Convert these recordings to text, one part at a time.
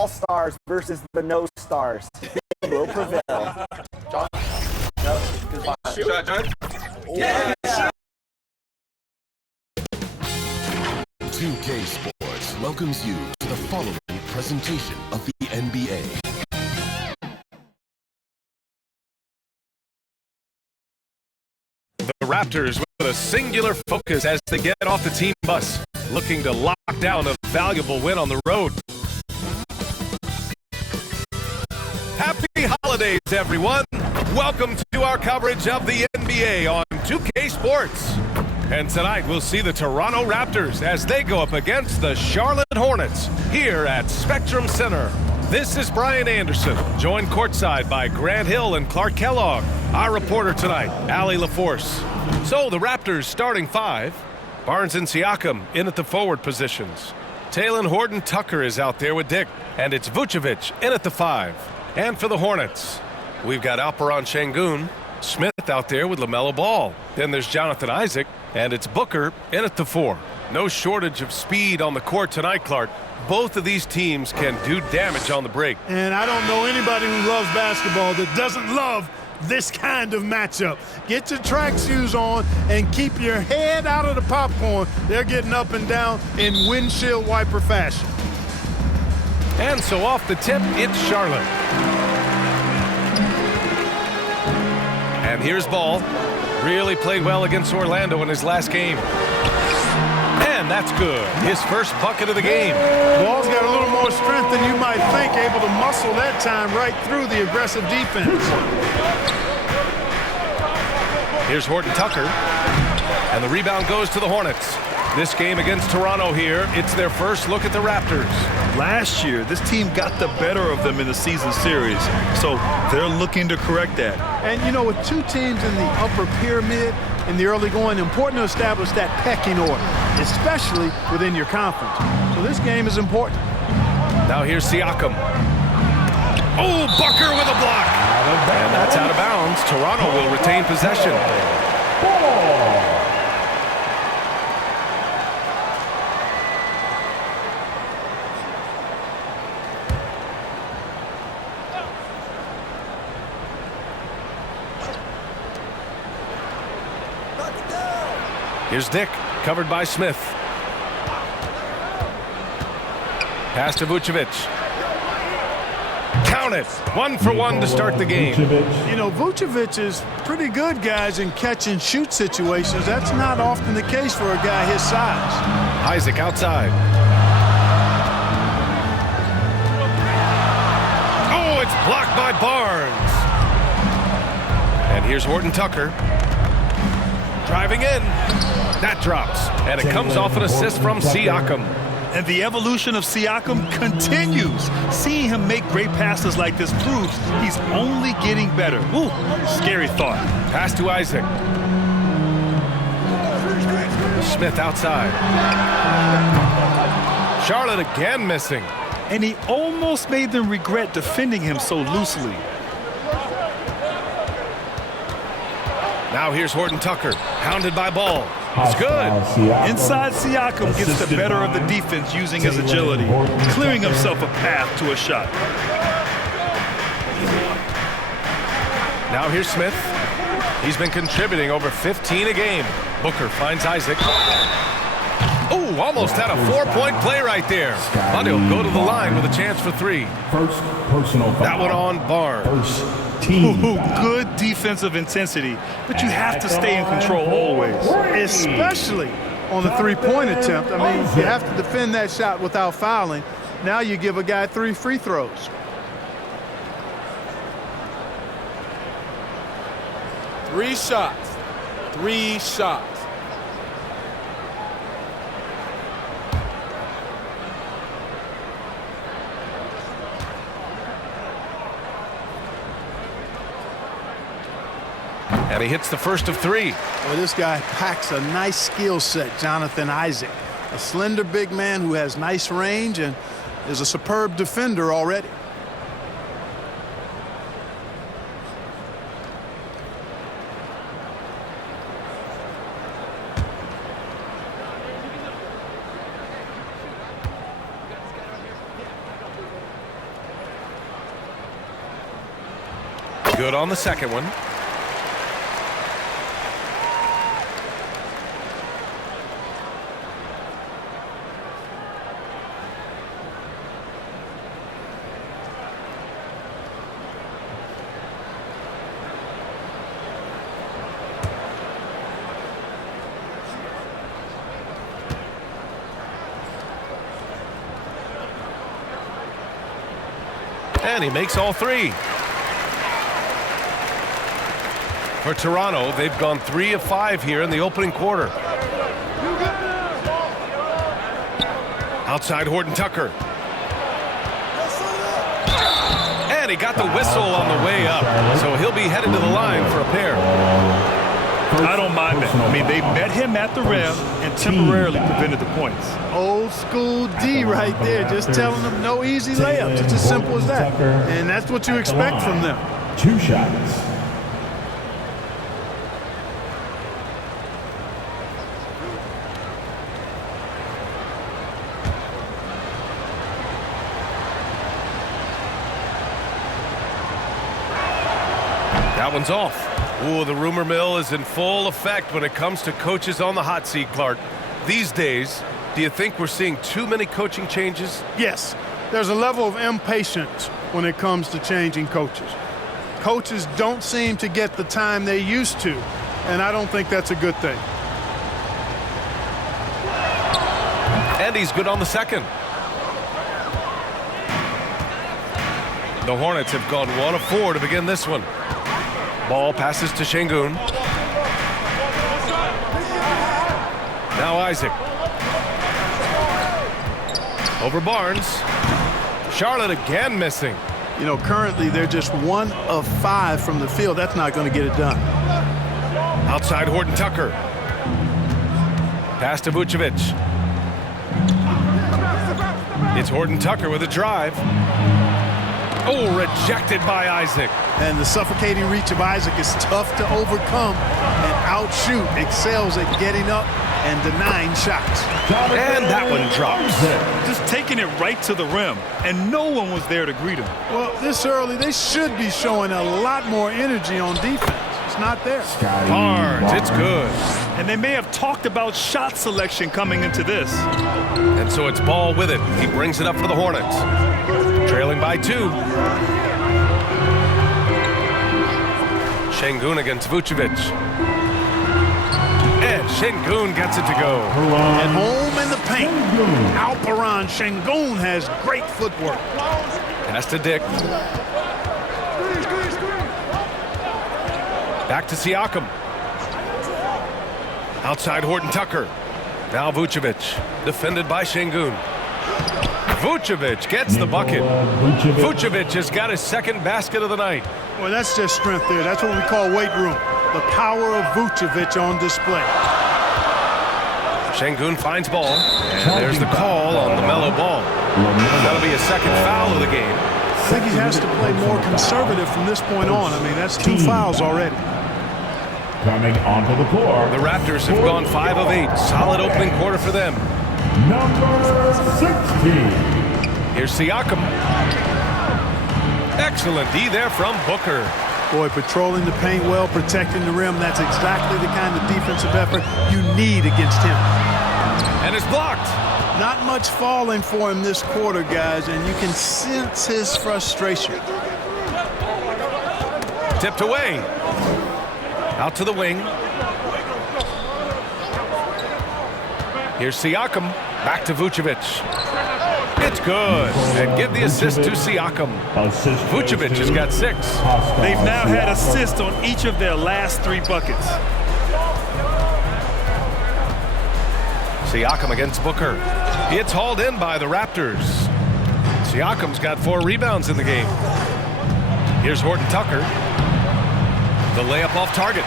all-stars versus the no-stars. Who will prevail? John? No? Shot, John? Yeah! 2K Sports welcomes you to the following presentation of the NBA. The Raptors with a singular focus as they get off the team bus, looking to lock down a valuable win on the road. Happy holidays, everyone! Welcome to our coverage of the NBA on 2K Sports. And tonight we'll see the Toronto Raptors as they go up against the Charlotte Hornets here at Spectrum Center. This is Brian Anderson, joined courtside by Grant Hill and Clark Kellogg. Our reporter tonight, Allie LaForce. So the Raptors starting five. Barnes and Siakam in at the forward positions. Talen Horton-Tucker is out there with Dick. And it's Vucevic in at the five. And for the Hornets, we've got Alperen Şengün, Smith out there with LaMelo Ball. Then there's Jonathan Isaac, and it's Booker in at the four. No shortage of speed on the court tonight, Clark. Both of these teams can do damage on the break. And I don't know anybody who loves basketball that doesn't love this kind of matchup. Get your track shoes on and keep your head out of the popcorn. They're getting up and down in windshield wiper fashion. And so off the tip, it's Charlotte. And here's Ball. Really played well against Orlando in his last game. And that's good. His first bucket of the game. Ball's got a little more strength than you might think, able to muscle that time right through the aggressive defense. Here's Horton-Tucker. And the rebound goes to the Hornets. This game against Toronto here, it's their first look at the Raptors. Last year, this team got the better of them in the season series, so they're looking to correct that. And, you know, with two teams in the upper pyramid in the early going, important to establish that pecking order, especially within your conference. So this game is important. Now here's Siakam. Oh, Booker with a block. And that's out of bounds. Toronto will retain possession. Here's Dick, covered by Smith. Pass to Vucevic. Count it. 1 for 1 to start the game. You know, Vucevic is pretty good, guys, in catch-and-shoot situations. That's not often the case for a guy his size. Isaac outside. Oh, it's blocked by Barnes. And here's Horton-Tucker. Driving in. That drops. And it comes off an assist from Siakam. And the evolution of Siakam continues. Seeing him make great passes like this proves he's only getting better. Ooh, scary thought. Pass to Isaac. Smith outside. Charlotte again missing. And he almost made them regret defending him so loosely. Now here's Horton-Tucker, hounded by Ball. It's good. Inside, Siakam gets the better of the defense using his agility, clearing himself a path to a shot. Now here's Smith. He's been contributing over 15 a game. Booker finds Isaac. Oh, almost had a 4-point play right there. But he'll go to the line with a chance for three. First personal foul. That one on Barnes. Ooh, good defensive intensity, but you have to stay in control always. Especially on the three-point attempt. I mean, you have to defend that shot without fouling. Now you give a guy 3 free throws. Three shots. And he hits the first of 3. Well, this guy packs a nice skill set, Jonathan Isaac. A slender big man who has nice range and is a superb defender already. Good on the second one. And he makes all three. For Toronto, they've gone 3 of 5 here in the opening quarter. Outside Horton Tucker. And he got the whistle on the way up. So he'll be headed to the line for a pair. I don't mind that. I mean, they met him at the rim and temporarily prevented the points. Old school D right there, just telling them no easy layups. It's as simple as that. And that's what you expect from them. 2 shots. That one's off. Ooh, the rumor mill is in full effect when it comes to coaches on the hot seat, Clark. These days, do you think we're seeing too many coaching changes? Yes, there's a level of impatience when it comes to changing coaches. Coaches don't seem to get the time they used to, and I don't think that's a good thing. And he's good on the second. The Hornets have gone 1 of 4 to begin this one. Ball passes to Şengün. Now Isaac. Over Barnes. Charlotte again missing. You know, currently they're just 1 of 5 from the field. That's not going to get it done. Outside Horton Tucker. Pass to Vucevic. It's Horton Tucker with a drive. Oh, rejected by Isaac. And the suffocating reach of Isaac is tough to overcome, and outshoot excels at getting up and denying shots. And that one drops. Just taking it right to the rim, and no one was there to greet him. Well, this early, they should be showing a lot more energy on defense. It's not there. Barnes, it's good. And they may have talked about shot selection coming into this. And so it's Ball with it. He brings it up for the Hornets. Trailing by 2. Şengün against Vucevic. And Şengün gets it to go. At home in the paint. Alperen Şengün has great footwork. Pass to Dick. Back to Siakam. Outside Horton Tucker. Now Vucevic. Defended by Şengün. Vucevic gets the bucket. Vucevic has got his second basket of the night. Well, that's just strength there. That's what we call weight room. The power of Vucevic on display. Şengün finds Ball. And there's the call on the mellow ball. That'll be a second foul of the game. I think he has to play more conservative from this point on. I mean, that's 2 fouls already. Coming onto the floor. The Raptors have gone 5 of 8. Solid opening quarter for them. Number 16. Here's Siakam. Excellent D there from Booker. Boy, patrolling the paint well, protecting the rim. That's exactly the kind of defensive effort you need against him. And it's blocked. Not much falling for him this quarter, guys, and you can sense his frustration. Tipped away. Out to the wing. Here's Siakam. Back to Vucevic. It's good. And give the assist to Siakam. Vucevic has got 6. They've now had assists on each of their last 3 buckets. Siakam against Booker. It's hauled in by the Raptors. Siakam's got 4 rebounds in the game. Here's Horton Tucker. The layup off target.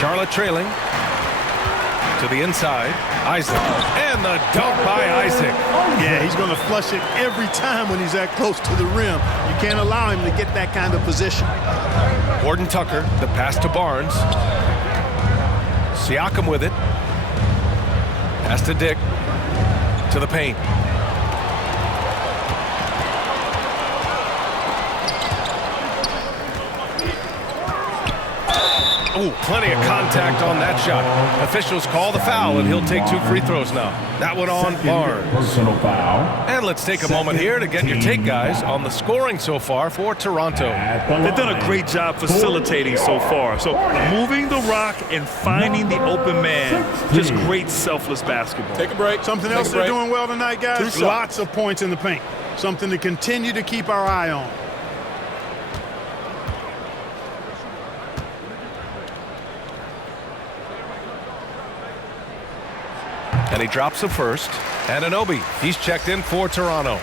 Charlotte trailing. To the inside. Isaac. And the dunk by Isaac. Yeah, he's going to flush it every time when he's that close to the rim. You can't allow him to get that kind of position. Horton Tucker. The pass to Barnes. Siakam with it. Pass to Dick. To the paint. Ooh, plenty of contact on that shot. Officials call the foul, and he'll take 2 free throws now. That one on Barnes. Personal foul. And let's take a moment here to get your take, guys, on the scoring so far for Toronto. They've done a great job facilitating so far. So moving the rock and finding the open man, just great selfless basketball. Take a break. Something Take else a they're break. doing well tonight, guys. 2 shots. Lots of points in the paint. Something to continue to keep our eye on. And he drops the first. And Anunoby, he's checked in for Toronto.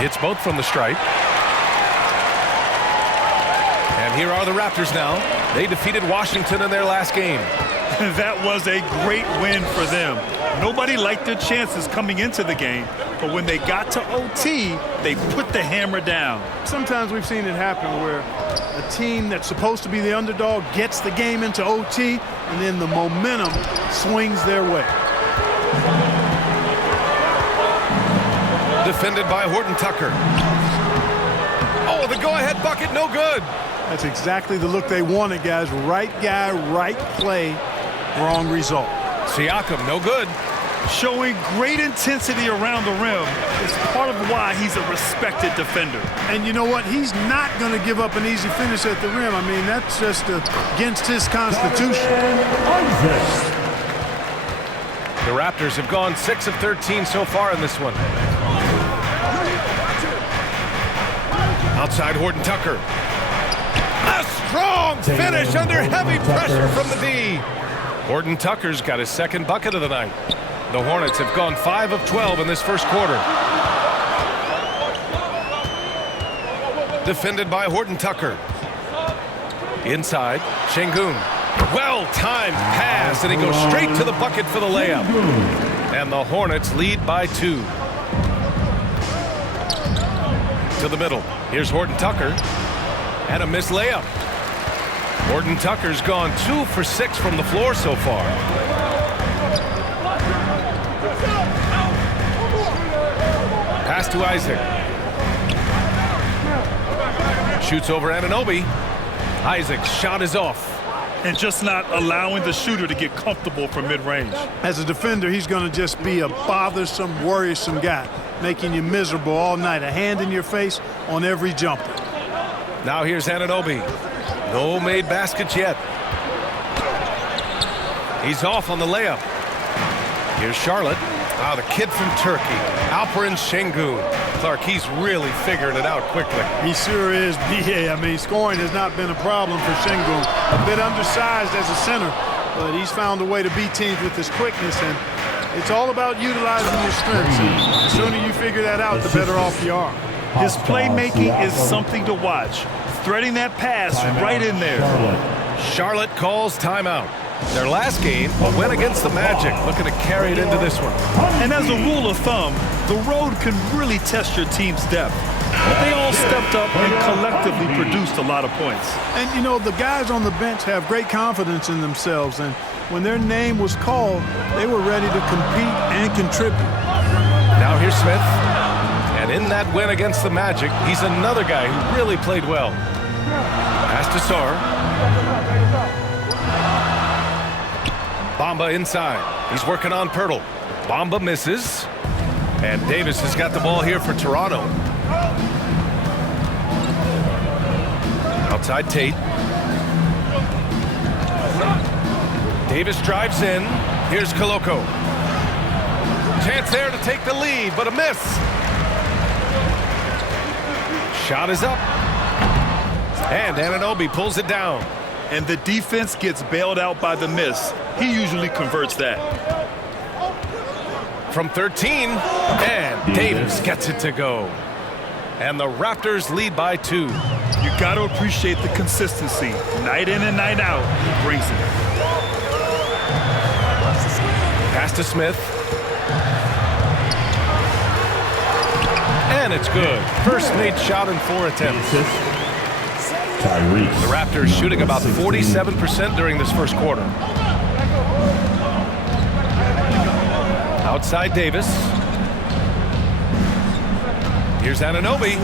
It's both from the stripe. And here are the Raptors now. They defeated Washington in their last game. That was a great win for them. Nobody liked their chances coming into the game, but when they got to OT, they put the hammer down. Sometimes we've seen it happen where a team that's supposed to be the underdog gets the game into OT, and then the momentum swings their way. Defended by Horton Tucker. Oh, the go-ahead bucket, no good. That's exactly the look they wanted, guys. Right guy, right play, wrong result. Siakam, no good. Showing great intensity around the rim is part of why he's a respected defender. And you know what? He's not going to give up an easy finish at the rim. I mean, that's just against his constitution. The Raptors have gone 6 of 13 so far in this one. Outside Horton Tucker. A strong finish under heavy pressure from the D. Horton Tucker's got his second bucket of the night. The Hornets have gone 5 of 12 in this first quarter. Defended by Horton Tucker. Inside, Şengün. Well-timed pass, and he goes straight to the bucket for the layup. And the Hornets lead by 2. To the middle. Here's Horton Tucker. And a missed layup. Horton Tucker's gone 2 for 6 from the floor so far. Pass to Isaac. Shoots over Anunoby. Isaac's shot is off. And just not allowing the shooter to get comfortable from mid-range. As a defender, he's going to just be a bothersome, worrisome guy, making you miserable all night, a hand in your face on every jumper. Now here's Anunoby. No made baskets yet. He's off on the layup. Here's Charlotte. Ah, the kid from Turkey, Alperen Şengün. Clark, he's really figured it out quickly. He sure is, B.A. I mean, scoring has not been a problem for Şengün. A bit undersized as a center, but he's found a way to beat teams with his quickness, and it's all about utilizing your strengths. And the sooner you figure that out, the better off you are. His playmaking is something to watch. Threading that pass right in there. Charlotte calls timeout. Their last game, a win against the Magic, looking to carry it into this one. And as a rule of thumb, the road can really test your team's depth. But they all stepped up and collectively produced a lot of points. And, you know, the guys on the bench have great confidence in themselves, and when their name was called, they were ready to compete and contribute. Now here's Smith. And in that win against the Magic, he's another guy who really played well. Pass to Sarr. Bamba inside. He's working on Pirtle. Bamba misses. And Davis has got the ball here for Toronto. Outside Tate. Davis drives in. Here's Koloko. Chance there to take the lead, but a miss. Shot is up. And Anunoby pulls it down. And the defense gets bailed out by the miss. He usually converts that. From 13, and Davis gets it to go. And the Raptors lead by 2. You got to appreciate the consistency. Night in and night out, he brings it. Pass to Smith. And and it's good. First made shot in 4 attempts. Tyrese. The Raptors shooting about 47% during this first quarter. Outside Davis. Here's Anunoby.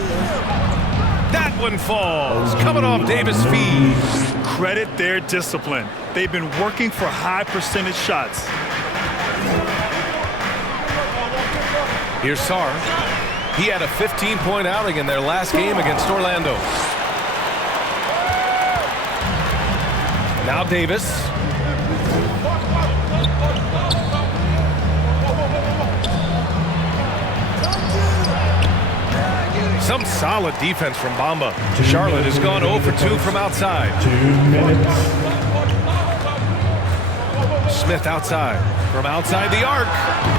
That one falls. Coming off Davis' feed. Credit their discipline. They've been working for high percentage shots. Here's Sarr. He had a 15-point outing in their last game against Orlando. Now Davis. Some solid defense from Bamba. Charlotte has gone 0 for 2 from outside. 2 minutes. Smith outside. From outside the arc.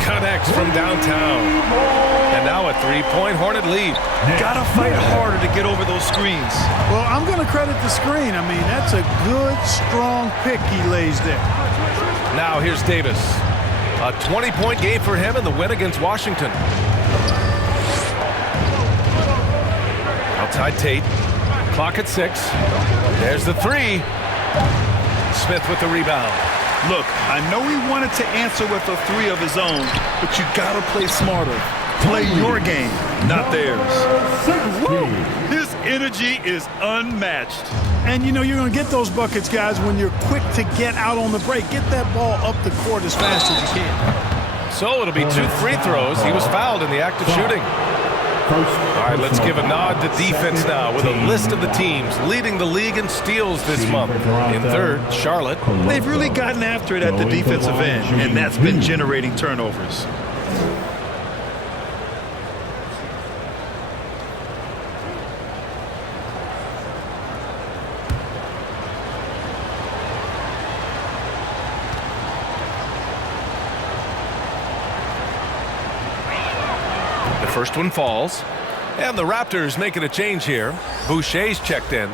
Connects from downtown. And now a 3-point Hornet lead. Gotta fight harder to get over those screens. Well, I'm going to credit the screen. I mean, that's a good, strong pick he lays there. Now here's Davis. A 20-point game for him in the win against Washington. Outside Tate. Clock at 6. There's the 3. Smith with the rebound. Look, I know he wanted to answer with a 3 of his own, but you gotta play smarter. Play your game, not theirs. His energy is unmatched. And, you know, you're going to get those buckets, guys, when you're quick to get out on the break. Get that ball up the court as fast as you can. So it'll be 2 free throws. He was fouled in the act of shooting. All right, let's give a nod to defense now with a list of the teams leading the league in steals this month. In third, Charlotte. They've really gotten after it at the defensive end, and that's been generating turnovers. First one falls. And the Raptors making a change here. Boucher's checked in.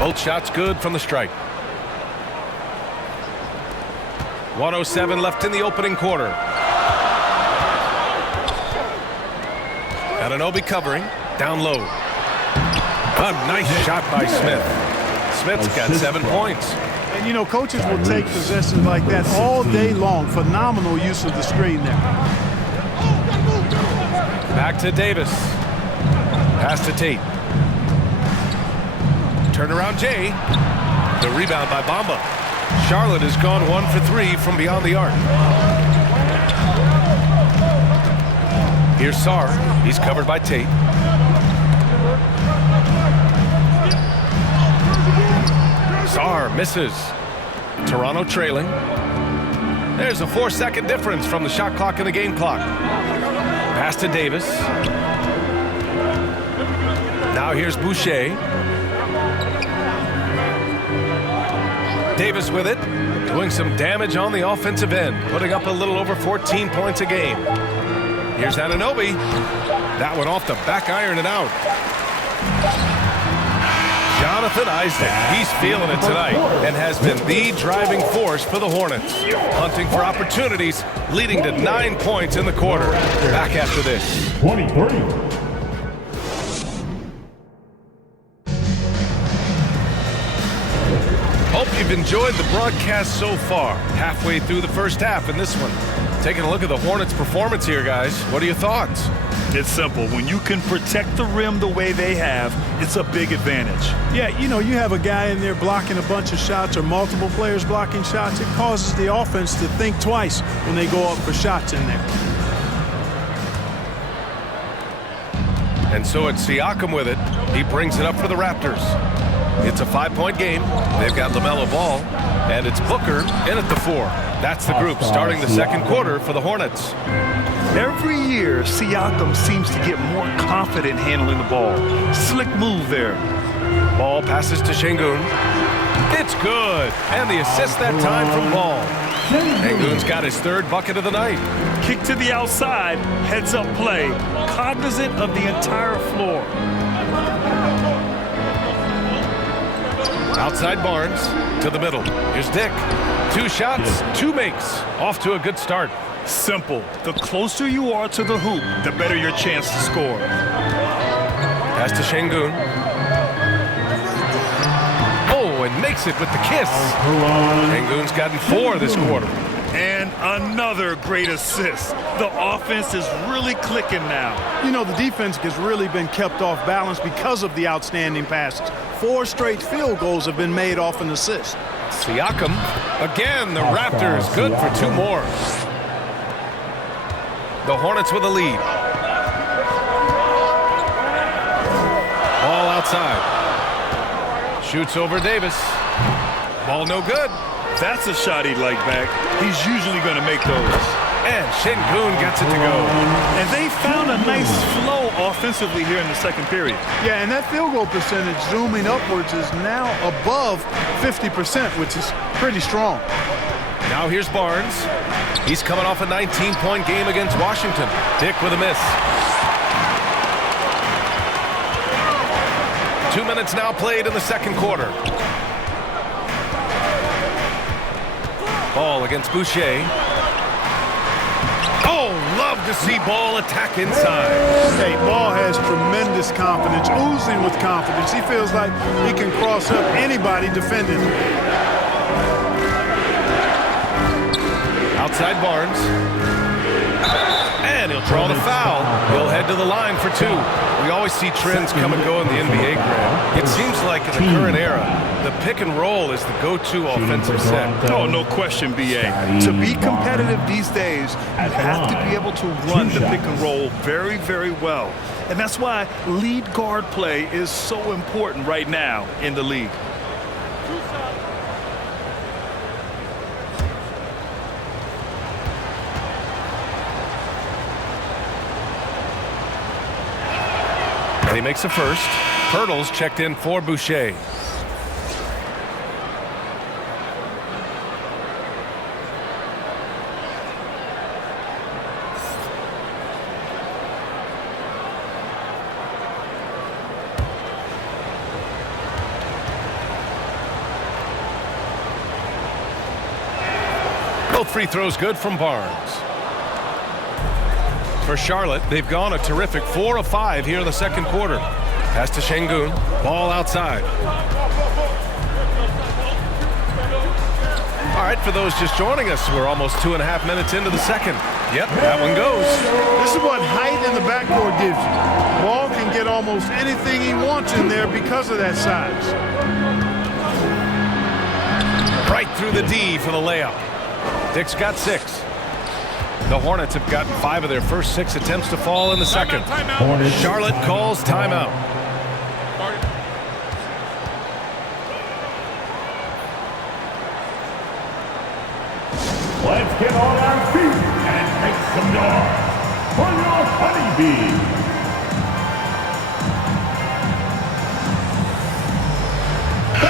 Both shots good from the strike. 1:07 left in the opening quarter. Anunoby covering. Down low. A nice shot by Smith. Smith's got 7 points. And, you know, coaches will take possessions like that all day long. Phenomenal use of the screen there. Back to Davis. Pass to Tate. Turnaround Jay. The rebound by Bamba. Charlotte has gone 1 for 3 from beyond the arc. Here's Sarr. He's covered by Tate. Sarr misses. Toronto trailing. There's a 4-second difference from the shot clock and the game clock. Pass to Davis. Now here's Boucher. Davis with it, doing some damage on the offensive end, putting up a little over 14 points a game. Here's Anunoby. That one off the back iron and out. Jonathan Isaac, he's feeling it tonight and has been the driving force for the Hornets. Hunting for opportunities, leading to 9 points in the quarter. Back after this. 23. Hope you've enjoyed the broadcast so far. Halfway through the first half in this one. Taking a look at the Hornets' performance here, guys. What are your thoughts? It's simple. When you can protect the rim the way they have, it's a big advantage. Yeah, you know, you have a guy in there blocking a bunch of shots or multiple players blocking shots. It causes the offense to think twice when they go up for shots in there. And so it's Siakam with it. He brings it up for the Raptors. It's a 5-point game. They've got LaMelo Ball, and it's Booker in at the 4. That's the group starting the second quarter for the Hornets. Every year, Siakam seems to get more confident handling the ball. Slick move there. Ball passes to Şengün. It's good. And the assist that time from Ball. Sengun's got his third bucket of the night. Kick to the outside, heads-up play, cognizant of the entire floor. Outside Barnes to the middle. Here's Dick. 2 shots, 2 makes. Off to a good start. Simple. The closer you are to the hoop, the better your chance to score. Pass to Sengun. Oh, and makes it with the kiss. Sengun's gotten 4 this quarter. And another great assist. The offense is really clicking now. You know, the defense has really been kept off balance because of the outstanding passes. 4 straight field goals have been made off an assist. Siakam. Again, the Raptors good for 2 more. The Hornets with a lead. Ball outside. Shoots over Davis. Ball no good. That's a shot he'd like back. He's usually going to make those. And Sengun gets it to go. And they found a nice flow offensively here in the second period. Yeah, and that field goal percentage zooming upwards is now above 50%, which is pretty strong. Now here's Barnes. He's coming off a 19-point game against Washington. Dick with a miss. 2 minutes now played in the second quarter. Ball against Boucher. Oh, love to see Ball attack inside. Hey, Ball has tremendous confidence, oozing with confidence. He feels like he can cross up anybody defending him. Outside Barnes. And he'll draw the foul. He'll head to the line for 2. We always see trends come and go in the NBA, Graham. It seems like in the current era, the pick and roll is the go-to offensive set. Oh, no question, B.A. To be competitive these days, you have to be able to run the pick and roll very, very well. And that's why lead guard play is so important right now in the league. He makes a first. Pirtle's checked in for Boucher. Both free throws good from Barnes. For Charlotte, they've gone a terrific 4 of 5 here in the second quarter. Pass to Sengun. Ball outside. All right, for those just joining us, we're almost 2.5 minutes into the second. Yep, that one goes. This is what height in the backcourt gives you. Ball can get almost anything he wants in there because of that size. Right through the D for the layup. Dick's got 6. The Hornets have gotten 5 of their first 6 attempts to fall in the second. Hornets. Charlotte calls timeout. Let's get on our feet and make some noise for your honeybee.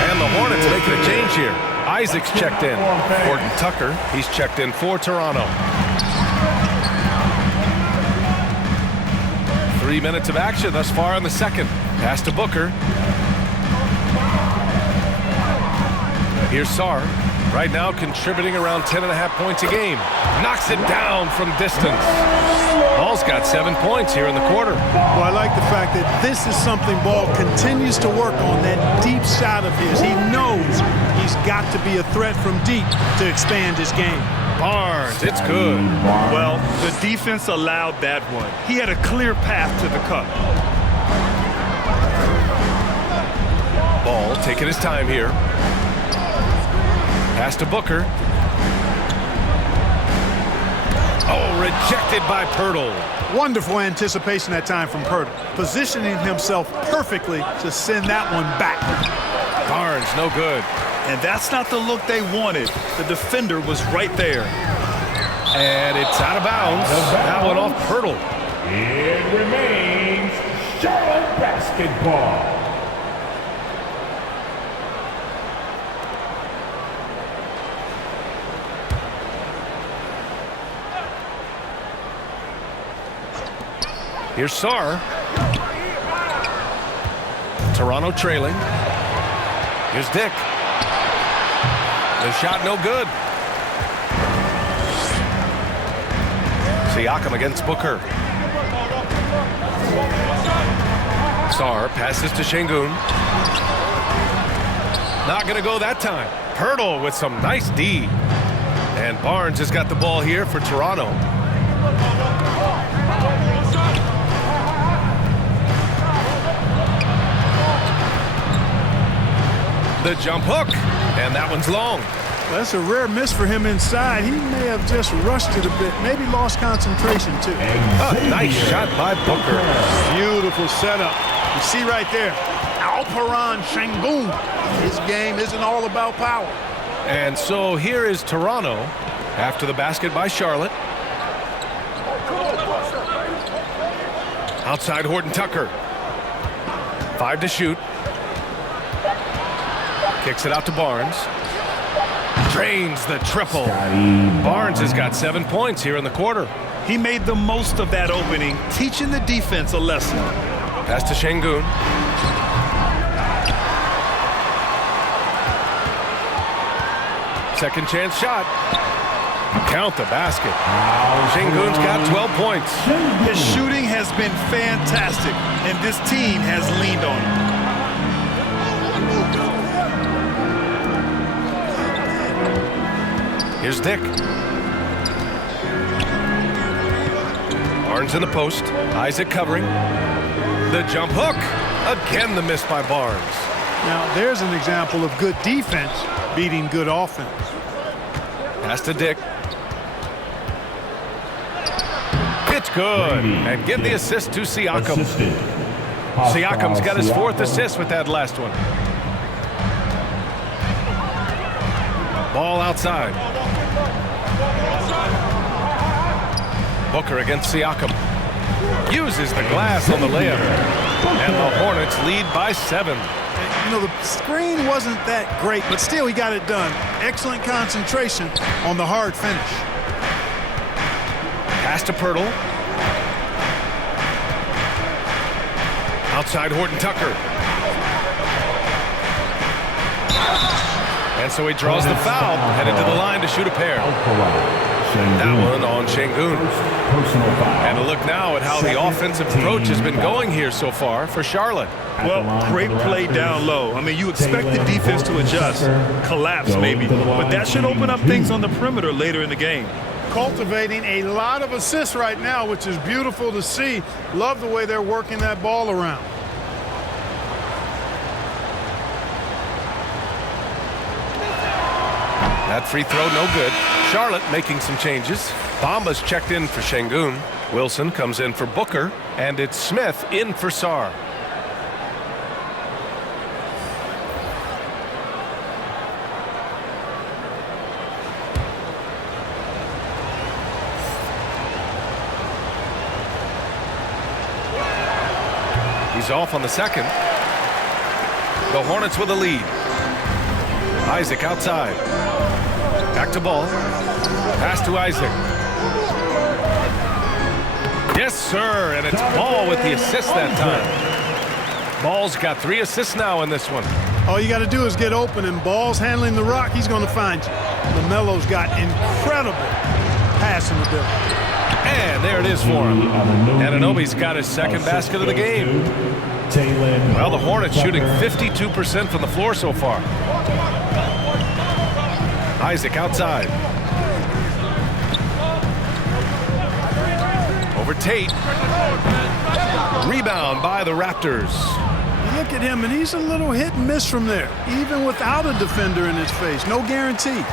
And the Hornets making a change here. Isaac's checked in. Gordon Tucker, he's checked in for Toronto. 3 minutes of action thus far in the second. Pass to Booker. Here's Sarr. Right now contributing around 10.5 points a game. Knocks it down from distance. Ball's got 7 points here in the quarter. Well, I like the fact that this is something Ball continues to work on, that deep shot of his. He knows he's got to be a threat from deep to expand his game. Barnes, it's good. Well, the defense allowed that one. He had a clear path to the cup. Ball taking his time here. Pass to Booker. Oh, rejected by Pirtle. Wonderful anticipation that time from Pirtle, positioning himself perfectly to send that one back. Barnes, no good. And that's not the look they wanted. The defender was right there. And it's out of bounds. That one off Pirtle. It remains Charlotte basketball. Here's Sarr. Toronto trailing. Here's Dick. The shot no good. Siakam against Booker. Sarr passes to Şengün. Not going to go that time. Pirtle with some nice D. And Barnes has got the ball here for Toronto. The jump hook, and that one's long. Well, that's a rare miss for him inside. He may have just rushed it a bit, maybe lost concentration too. A nice shot by Booker. Beautiful setup. You see right there, Alperen Şengün. His game isn't all about power. And so here is Toronto after the basket by Charlotte. Outside Horton Tucker. 5 to shoot. Kicks it out to Barnes. Drains the triple. Barnes has got 7 points here in the quarter. He made the most of that opening, teaching the defense a lesson. Pass to Şengün. Second chance shot. Count the basket. Şengün's got 12 points. His shooting has been fantastic, and this team has leaned on him. Here's Dick. Barnes in the post. Isaac covering. The jump hook. Again the miss by Barnes. Now there's an example of good defense beating good offense. Pass to Dick. It's good. And give the assist to Siakam. Siakam's got his 4th assist with that last one. Ball outside. Booker against Siakam. Uses the glass on the layup. And the Hornets lead by 7. You know, the screen wasn't that great, but still he got it done. Excellent concentration on the hard finish. Pass to Pirtle. Outside Horton Tucker. And so he draws the foul, headed to the line to shoot a pair. That one on Şengün. And a look now at how the offensive approach has been going here so far for Charlotte. Well, great play down low. I mean, you expect the defense to adjust, collapse maybe, but that should open up things on the perimeter later in the game. Cultivating a lot of assists right now, which is beautiful to see. Love the way they're working that ball around. That free throw no good. Charlotte making some changes. Bamba's checked in for Şengün. Wilson comes in for Booker, and it's Smith in for Sarr. He's off on the second. The Hornets with a lead. Isaac outside. Back to Ball. Pass to Isaac. Yes, sir, and it's Ball with the assist that time. Ball's got 3 assists now in this one. All you got to do is get open, and Ball's handling the rock. He's going to find you. LaMelo's got incredible passing ability. And there it is for him. Anunoby's got his second basket of the game. Well, the Hornets shooting 52% from the floor so far. Isaac outside. Over Tate. Rebound by the Raptors. You look at him, and he's a little hit and miss from there, even without a defender in his face. No guarantee.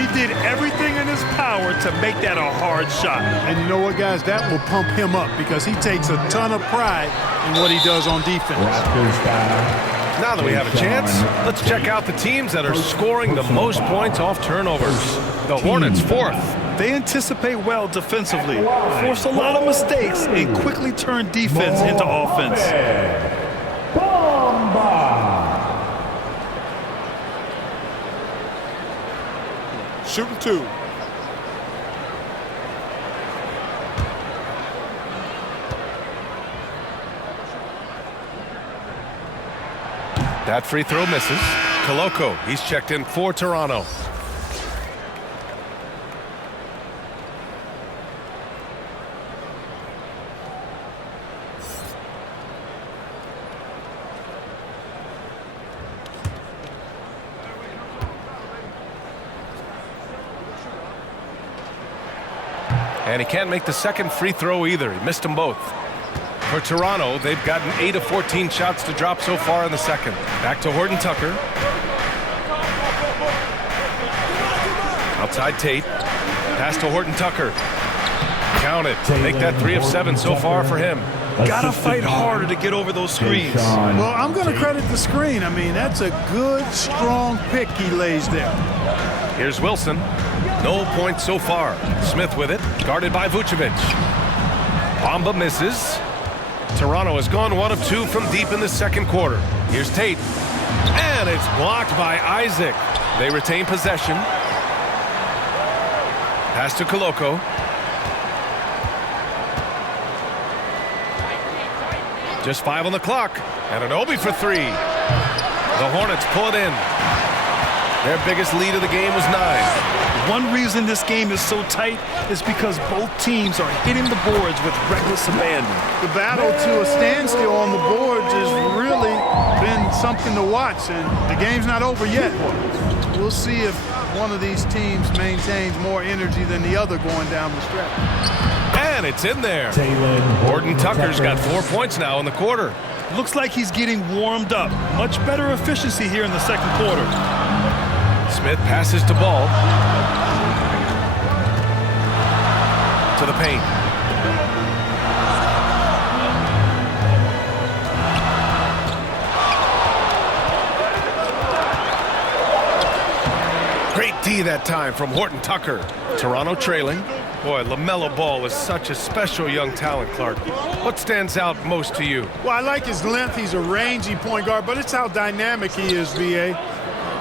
He did everything in his power to make that a hard shot. And you know what, guys? That will pump him up because he takes a ton of pride in what he does on defense. Now that we have a chance, let's check out the teams that are scoring the most points off turnovers. The Hornets 4th. They anticipate well defensively, force a lot of mistakes, and quickly turn defense into offense. Shooting 2. That free throw misses. Koloko, he's checked in for Toronto. And he can't make the second free throw either. He missed them both. For Toronto, they've gotten 8 of 14 shots to drop so far in the second. Back to Horton Tucker. Outside Tate. Pass to Horton Tucker. Count it. Make that 3 of 7 so far for him. Gotta fight harder to get over those screens. Well, I'm going to credit the screen. I mean, that's a good, strong pick he lays there. Here's Wilson. No points so far. Smith with it. Guarded by Vucevic. Bamba misses. Toronto has gone 1 of 2 from deep in the second quarter. Here's Tate. And it's blocked by Isaac. They retain possession. Pass to Koloko. Just 5 on the clock. And an Obi for 3. The Hornets pull it in. Their biggest lead of the game was 9. One reason this game is so tight is because both teams are hitting the boards with reckless abandon. The battle to a standstill on the boards has really been something to watch, and the game's not over yet. We'll see if one of these teams maintains more energy than the other going down the stretch. And it's in there. Horton Tucker's got 4 points now in the quarter. Looks like he's getting warmed up. Much better efficiency here in the second quarter. Smith passes to Ball. To the paint. Great D that time from Horton Tucker. Toronto trailing. Boy, LaMelo Ball is such a special young talent, Clark. What stands out most to you? Well, I like his length. He's a rangy point guard, but it's how dynamic he is, VA.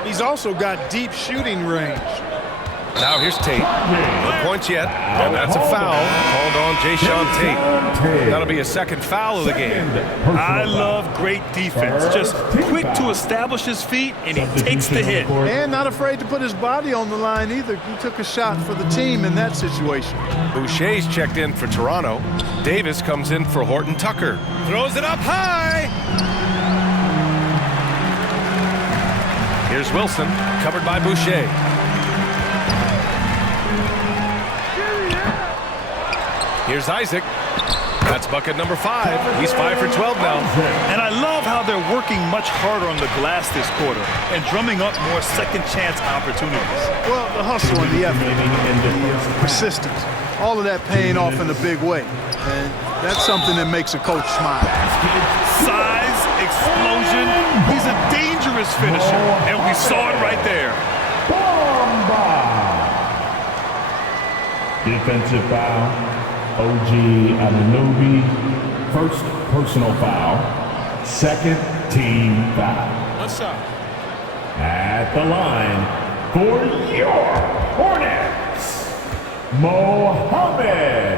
He's also got deep shooting range. Now here's Tate. No points yet, and that's a foul called on Jayshawn Tate. That'll be a second foul of the game. I love great defense. Just quick to establish his feet, and he takes the hit. And not afraid to put his body on the line either. He took a shot for the team in that situation. Boucher's checked in for Toronto. Davis comes in for Horton Tucker. Throws it up high. Here's Wilson, covered by Boucher. Here's Isaac. That's bucket number 5. He's 5 for 12 now. And I love how they're working much harder on the glass this quarter and drumming up more second chance opportunities. Well, the hustle and the effort and the persistence, all of that paying off in a big way. And that's something that makes a coach smile. Size, explosion. He's a dangerous finisher, and we saw it right there. Defensive foul. OG Anunoby, first personal foul, second team foul. What's up? At the line for your Hornets, Mohamed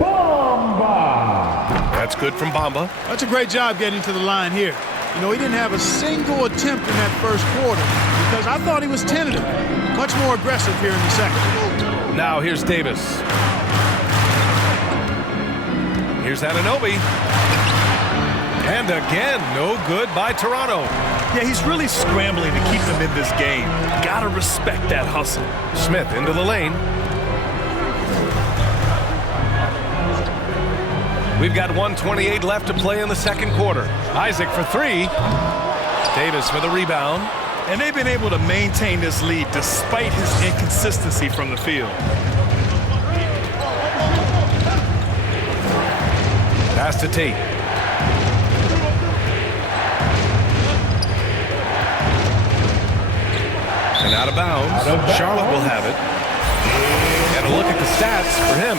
Bamba. That's good from Bamba. That's a great job getting to the line here. You know, he didn't have a single attempt in that first quarter because I thought he was tentative. Much more aggressive here in the second. Now here's Davis. Here's Anunoby. And again, no good by Toronto. Yeah, he's really scrambling to keep them in this game. Gotta respect that hustle. Smith into the lane. We've got 1:28 left to play in the second quarter. Isaac for 3. Davis for the rebound. And they've been able to maintain this lead despite his inconsistency from the field. Pass to Tate. And out of bounds. Charlotte will have it. And a look at the stats for him.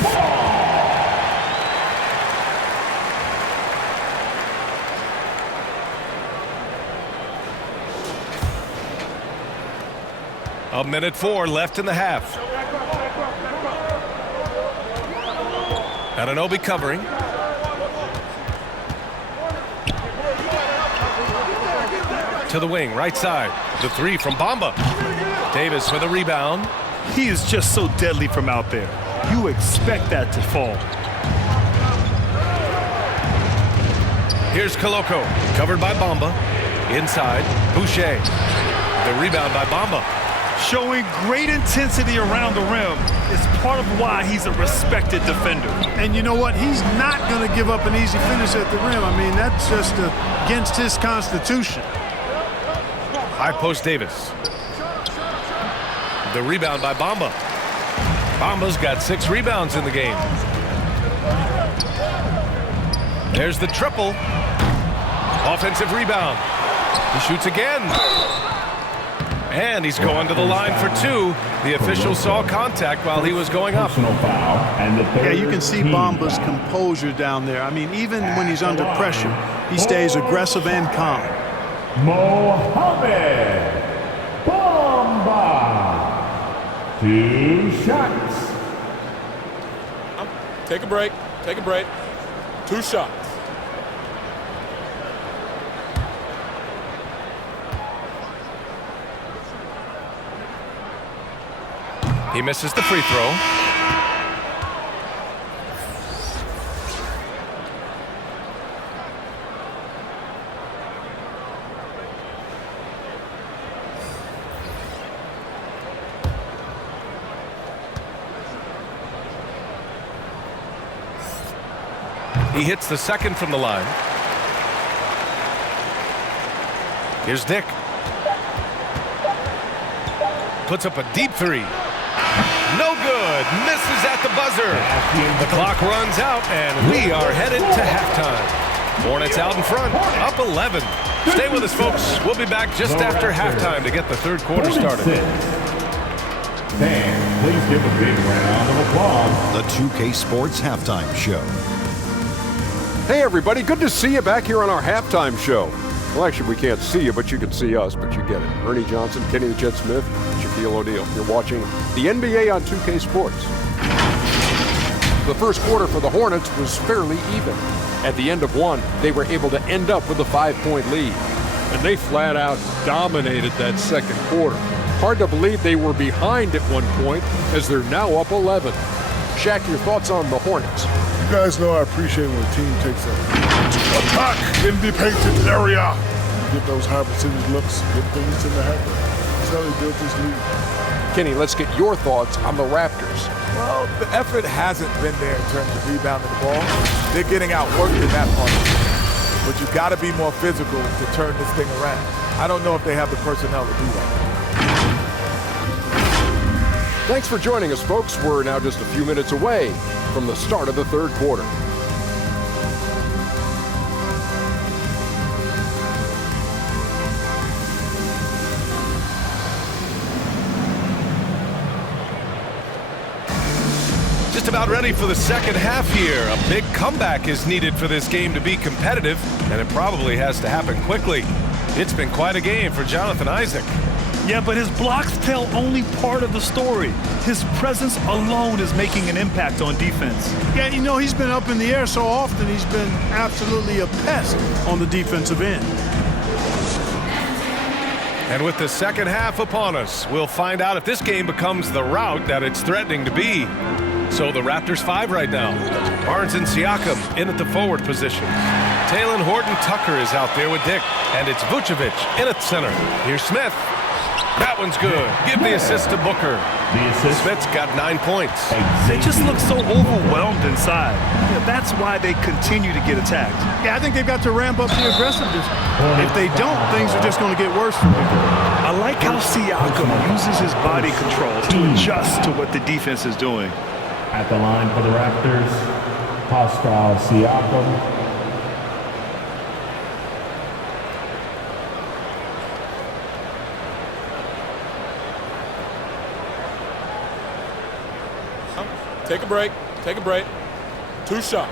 A minute 4 left in the half. Anunoby covering. to the wing, right side. The three from Bamba. Davis for the rebound. He is just so deadly from out there. You expect that to fall. Here's Koloko, covered by Bamba. Inside, Boucher. The rebound by Bamba. Showing great intensity around the rim is part of why he's a respected defender. And you know what? He's not going to give up an easy finish at the rim. I mean, that's just against his constitution. High post Davis. The rebound by Bamba. Bamba's got 6 rebounds in the game. There's the triple. Offensive rebound. He shoots again. And he's going to the line for 2. The official saw contact while he was going up. Yeah, you can see Bamba's composure down there. I mean, even when he's under pressure, he stays aggressive and calm. Mohamed Bamba. 2 shots. Take a break. Take a break. 2 shots. He misses the free throw. He hits the second from the line. Here's Dick. Puts up a deep 3. No good. Misses at the buzzer. The clock runs out, and we are headed to halftime. Hornets out in front, up 11. Stay with us, folks. We'll be back just after halftime to get the third quarter started. Fans, please give a big round of applause. The 2K Sports Halftime Show. Hey, everybody. Good to see you back here on our halftime show. Well, actually, we can't see you, but you can see us, but you get it. Ernie Johnson, Kenny the Jet Smith, Shaquille O'Neal. You're watching the NBA on 2K Sports. The first quarter for the Hornets was fairly even. At the end of one, they were able to end up with a 5-point lead. And they flat out dominated that second quarter. Hard to believe they were behind at one point, as they're now up 11. Shaq, your thoughts on the Hornets? You guys know I appreciate when a team takes a attack in the painted area. Get those high percentage looks, good things in the happen. That's how they built this league. Kenny, let's get your thoughts on the Raptors. Well, the effort hasn't been there in terms of rebounding the ball. They're getting outworked in that part. But you've got to be more physical to turn this thing around. I don't know if they have the personnel to do that. Thanks for joining us, folks. We're now just a few minutes away from the start of the third quarter. Just about ready for the second half here. A big comeback is needed for this game to be competitive, and it probably has to happen quickly. It's been quite a game for Jonathan Isaac. Yeah, but his blocks tell only part of the story. His presence alone is making an impact on defense. Yeah, you know, he's been up in the air so often, he's been absolutely a pest on the defensive end. And with the second half upon us, we'll find out if this game becomes the rout that it's threatening to be. So the Raptors 5 right now. Barnes and Siakam in at the forward position. Talen Horton-Tucker is out there with Dick. And it's Vucevic in at center. Here's Smith. That one's good. Give the assist to Booker. Smith's got 9 points. They just look so overwhelmed inside. Yeah, that's why they continue to get attacked. Yeah, I think they've got to ramp up the aggressiveness. If they don't, things are just going to get worse for them. I like how Siakam uses his body control to adjust to what the defense is doing. At the line for the Raptors, Pascal Siakam. Take a break. Take a break. 2 shots.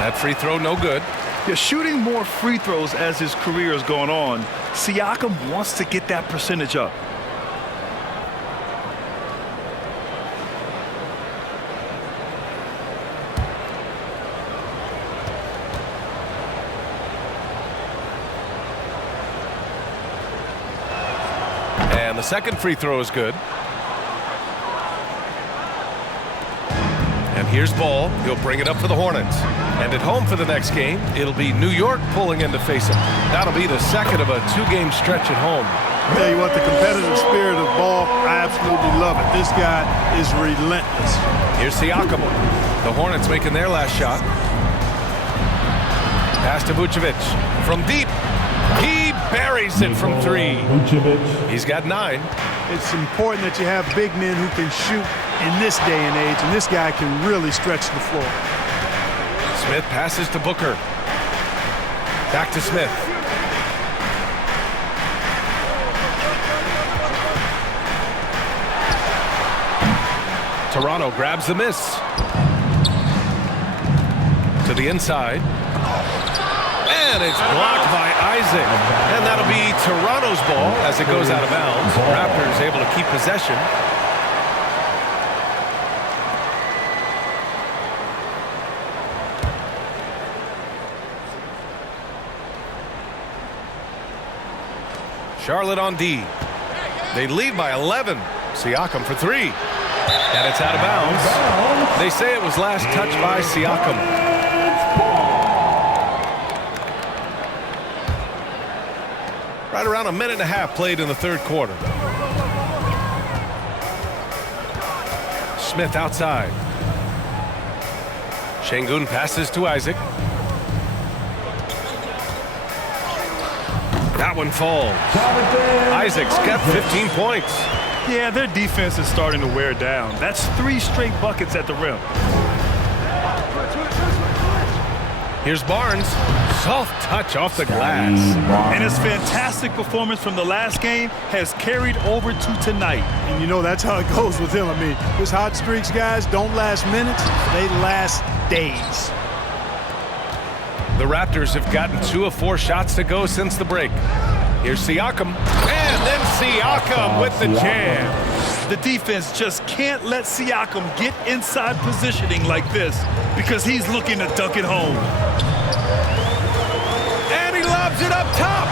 That free throw, no good. Yeah, shooting more free throws as his career is going on, Siakam wants to get that percentage up. And the second free throw is good. And here's Ball. He'll bring it up for the Hornets. And at home for the next game, it'll be New York pulling in to face him. That'll be the second of a two-game stretch at home. I'll tell you what, the competitive spirit of Ball, I absolutely love it. This guy is relentless. Here's Siakam. The Hornets making their last shot. Pass to Vucevic. From deep. He buries it from three. He's got 9. It's important that you have big men who can shoot in this day and age, and this guy can really stretch the floor. Smith passes to Booker. Back to Smith. Toronto grabs the miss. To the inside. And it's blocked by Isaac. And that'll be Toronto's ball as it goes out of bounds. Raptors able to keep possession. Charlotte on D. They lead by 11. Siakam for 3. And it's out of bounds. They say it was last touched by Siakam. Right around a minute and a half played in the third quarter. Smith outside. Şengün passes to Isaac. That one falls. Isaac's got 15 points. Yeah, their defense is starting to wear down. That's 3 straight buckets at the rim. Here's Barnes. Soft touch off the glass. And his fantastic performance from the last game has carried over to tonight. And you know, that's how it goes with him. I mean, his hot streaks, guys, don't last minutes. They last days. The Raptors have gotten 2 of 4 shots to go since the break. Here's Siakam. And then Siakam with the jam. The defense just can't let Siakam get inside positioning like this because he's looking to dunk it home. And he lobs it up top.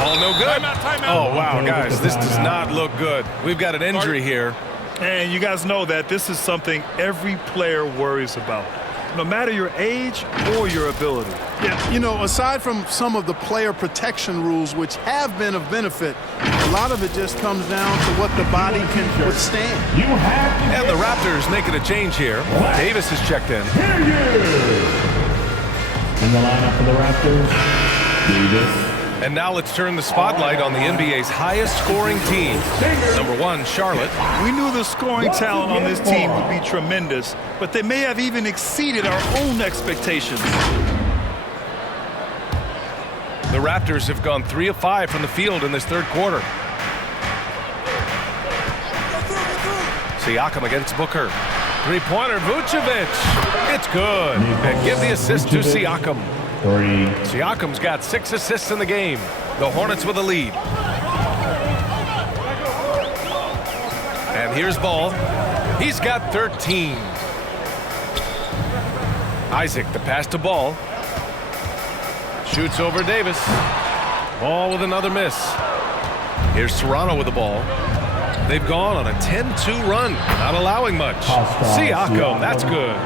Ball no good. Timeout. Oh, wow, guys, this does not look good. We've got an injury here. And you guys know that this is something every player worries about, no matter your age or your ability. Yeah, you know, aside from some of the player protection rules, which have been of benefit, a lot of it just comes down to what the body can withstand. And the Raptors making a change here. Davis is checked in. In the lineup for the Raptors, Davis. And now let's turn the spotlight on the NBA's highest scoring team. Number 1, Charlotte. We knew the scoring talent on this team would be tremendous, but they may have even exceeded our own expectations. The Raptors have gone 3 of 5 from the field in this third quarter. Siakam against Booker. 3-pointer, Vucevic. It's good. And give the assist to Siakam. 3. Siakam's got 6 assists in the game. The Hornets with a lead. And here's Ball. He's got 13. Isaac, the pass to Ball. Shoots over Davis. Ball with another miss. Here's Toronto with the ball. They've gone on a 10-2 run, not allowing much. Siakam, that's good.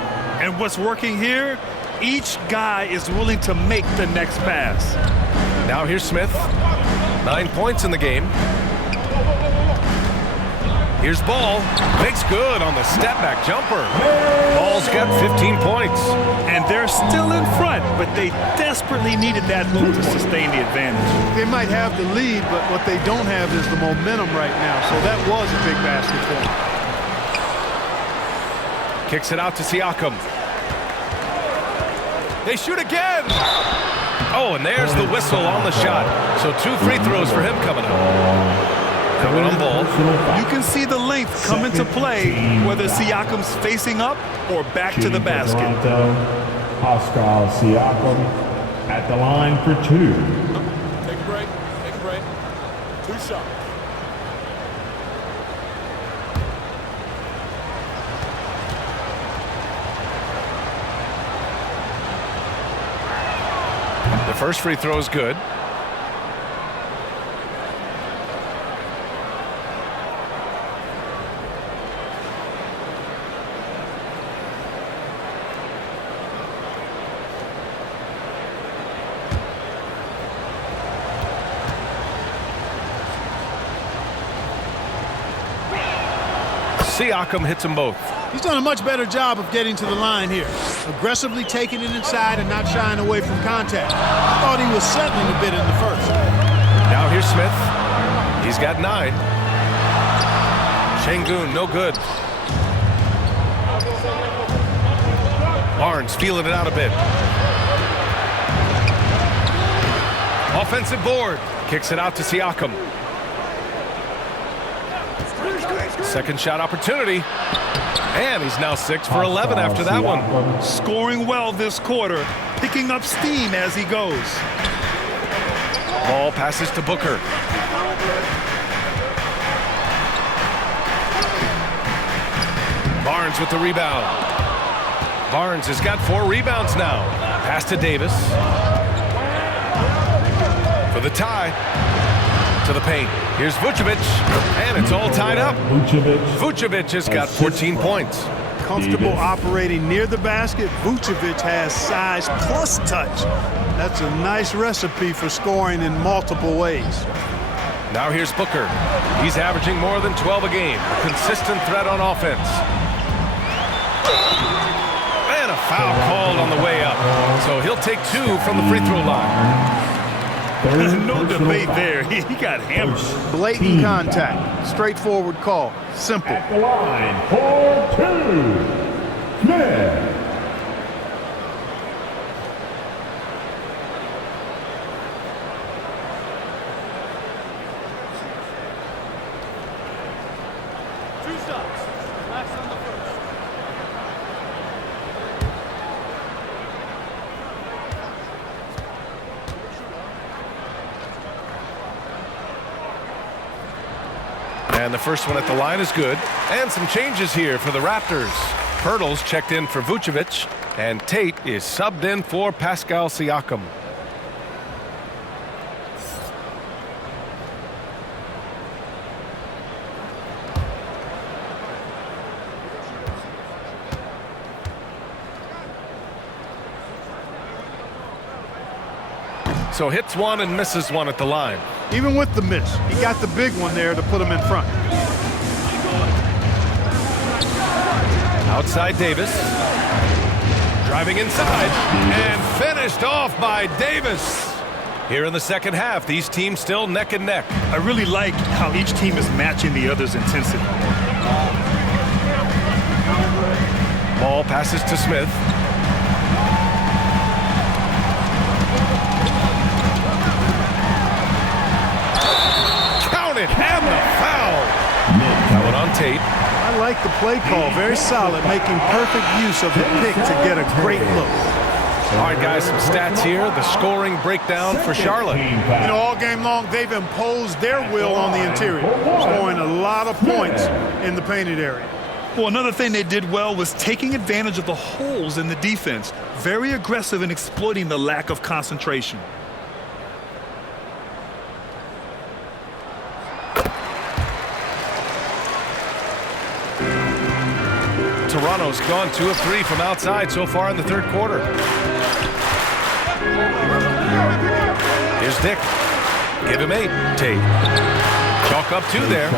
And what's working here? Each guy is willing to make the next pass. Now here's Smith. 9 points in the game. Here's Ball. Makes good on the step-back jumper. Ball's got 15 points. And they're still in front, but they desperately needed that move to sustain the advantage. They might have the lead, but what they don't have is the momentum right now. So that was a big basket for them. Kicks it out to Siakam. They shoot again. Oh, and there's the whistle on the shot. So 2 free throws for him coming up. That one on Ball. You can see the length come into play, whether Siakam's facing up or back to the basket. Pascal Siakam at the line for 2. Take a break. Take a break. 2 shots. The first free throw is good. Siakam hits them both. He's done a much better job of getting to the line here. Aggressively taking it inside and not shying away from contact. I thought he was settling a bit in the first. Now here's Smith. He's got 9. Şengün, no good. Barnes feeling it out a bit. Offensive board. Kicks it out to Siakam. Second shot opportunity. And he's now 6 for 11 after that one. Scoring well this quarter, picking up steam as he goes. Ball passes to Booker. Barnes with the rebound. Barnes has got 4 rebounds now. Pass to Davis. For the tie. To the paint. Here's Vucevic. And it's all tied up. Vucevic has got 14 points. Comfortable operating near the basket. Vucevic has size plus touch. That's a nice recipe for scoring in multiple ways. Now here's Booker. He's averaging more than 12 a game. A consistent threat on offense. And a foul called on the way up. So he'll take 2 from the free throw line. No debate there. He got hammered. Blatant contact. Straightforward call. Simple. At the line for 2, Smith. And the first one at the line is good. And some changes here for the Raptors. Pirtle's checked in for Vucevic. And Tate is subbed in for Pascal Siakam. So hits 1 and misses 1 at the line. Even with the miss, he got the big one there to put him in front. Outside Davis. Driving inside. And finished off by Davis. Here in the second half, these teams still neck and neck. I really like how each team is matching the other's intensity. Ball passes to Smith. And the foul. That one on Tate. I like the play call. Very solid, making perfect use of the pick to get a great look. All right, guys, some stats here. The scoring breakdown for Charlotte. You know, all game long, they've imposed their will on the interior, scoring a lot of points in the painted area. Well, another thing they did well was taking advantage of the holes in the defense. Very aggressive in exploiting the lack of concentration. Toronto's gone 2 of 3 from outside so far in the third quarter. Here's Dick. Give him 8. Tate. Chalk up 2 there.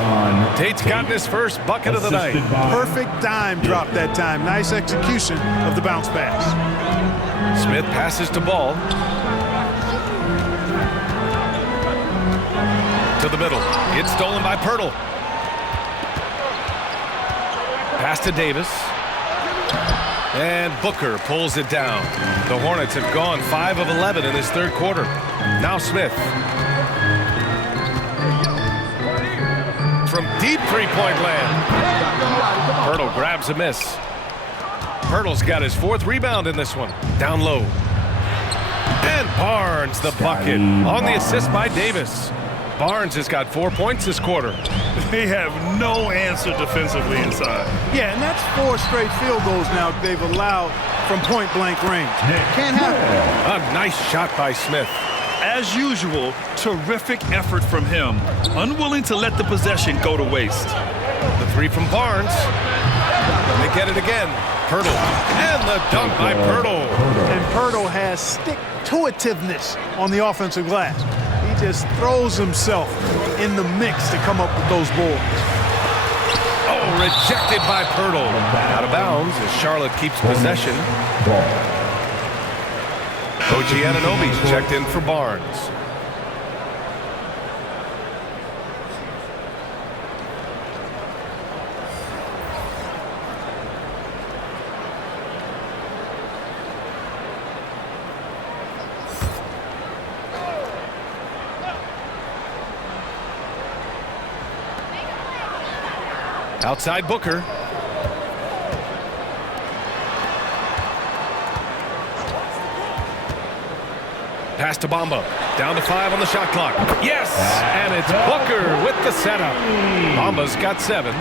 Tate's gotten his first bucket of the night. Perfect dime drop that time. Nice execution of the bounce pass. Smith passes to Ball. To the middle. It's stolen by Pirtle. Pass to Davis. And Booker pulls it down. The Hornets have gone 5 of 11 in this third quarter. Now Smith. From deep three-point land. Pirtle grabs a miss. Pirtle's got his 4th rebound in this one. Down low. And Barnes the bucket on the assist by Davis. Barnes has got 4 points this quarter. They have no answer defensively inside. Yeah, and that's 4 straight field goals now they've allowed from point-blank range. Can't happen. A nice shot by Smith. As usual, terrific effort from him. Unwilling to let the possession go to waste. The 3 from Barnes. They get it again. Pirtle. And the dunk by Pirtle. And Pirtle has stick-to-itiveness on the offensive glass. He just throws himself in the mix to come up with those boards. Oh, rejected by Pirtle. Out of bounds as Charlotte keeps possession. OG Anunoby's checked in for Barnes. Outside Booker. Pass to Bamba. Down to 5 on the shot clock. Yes! And it's Booker with the setup. Bamba's got 7.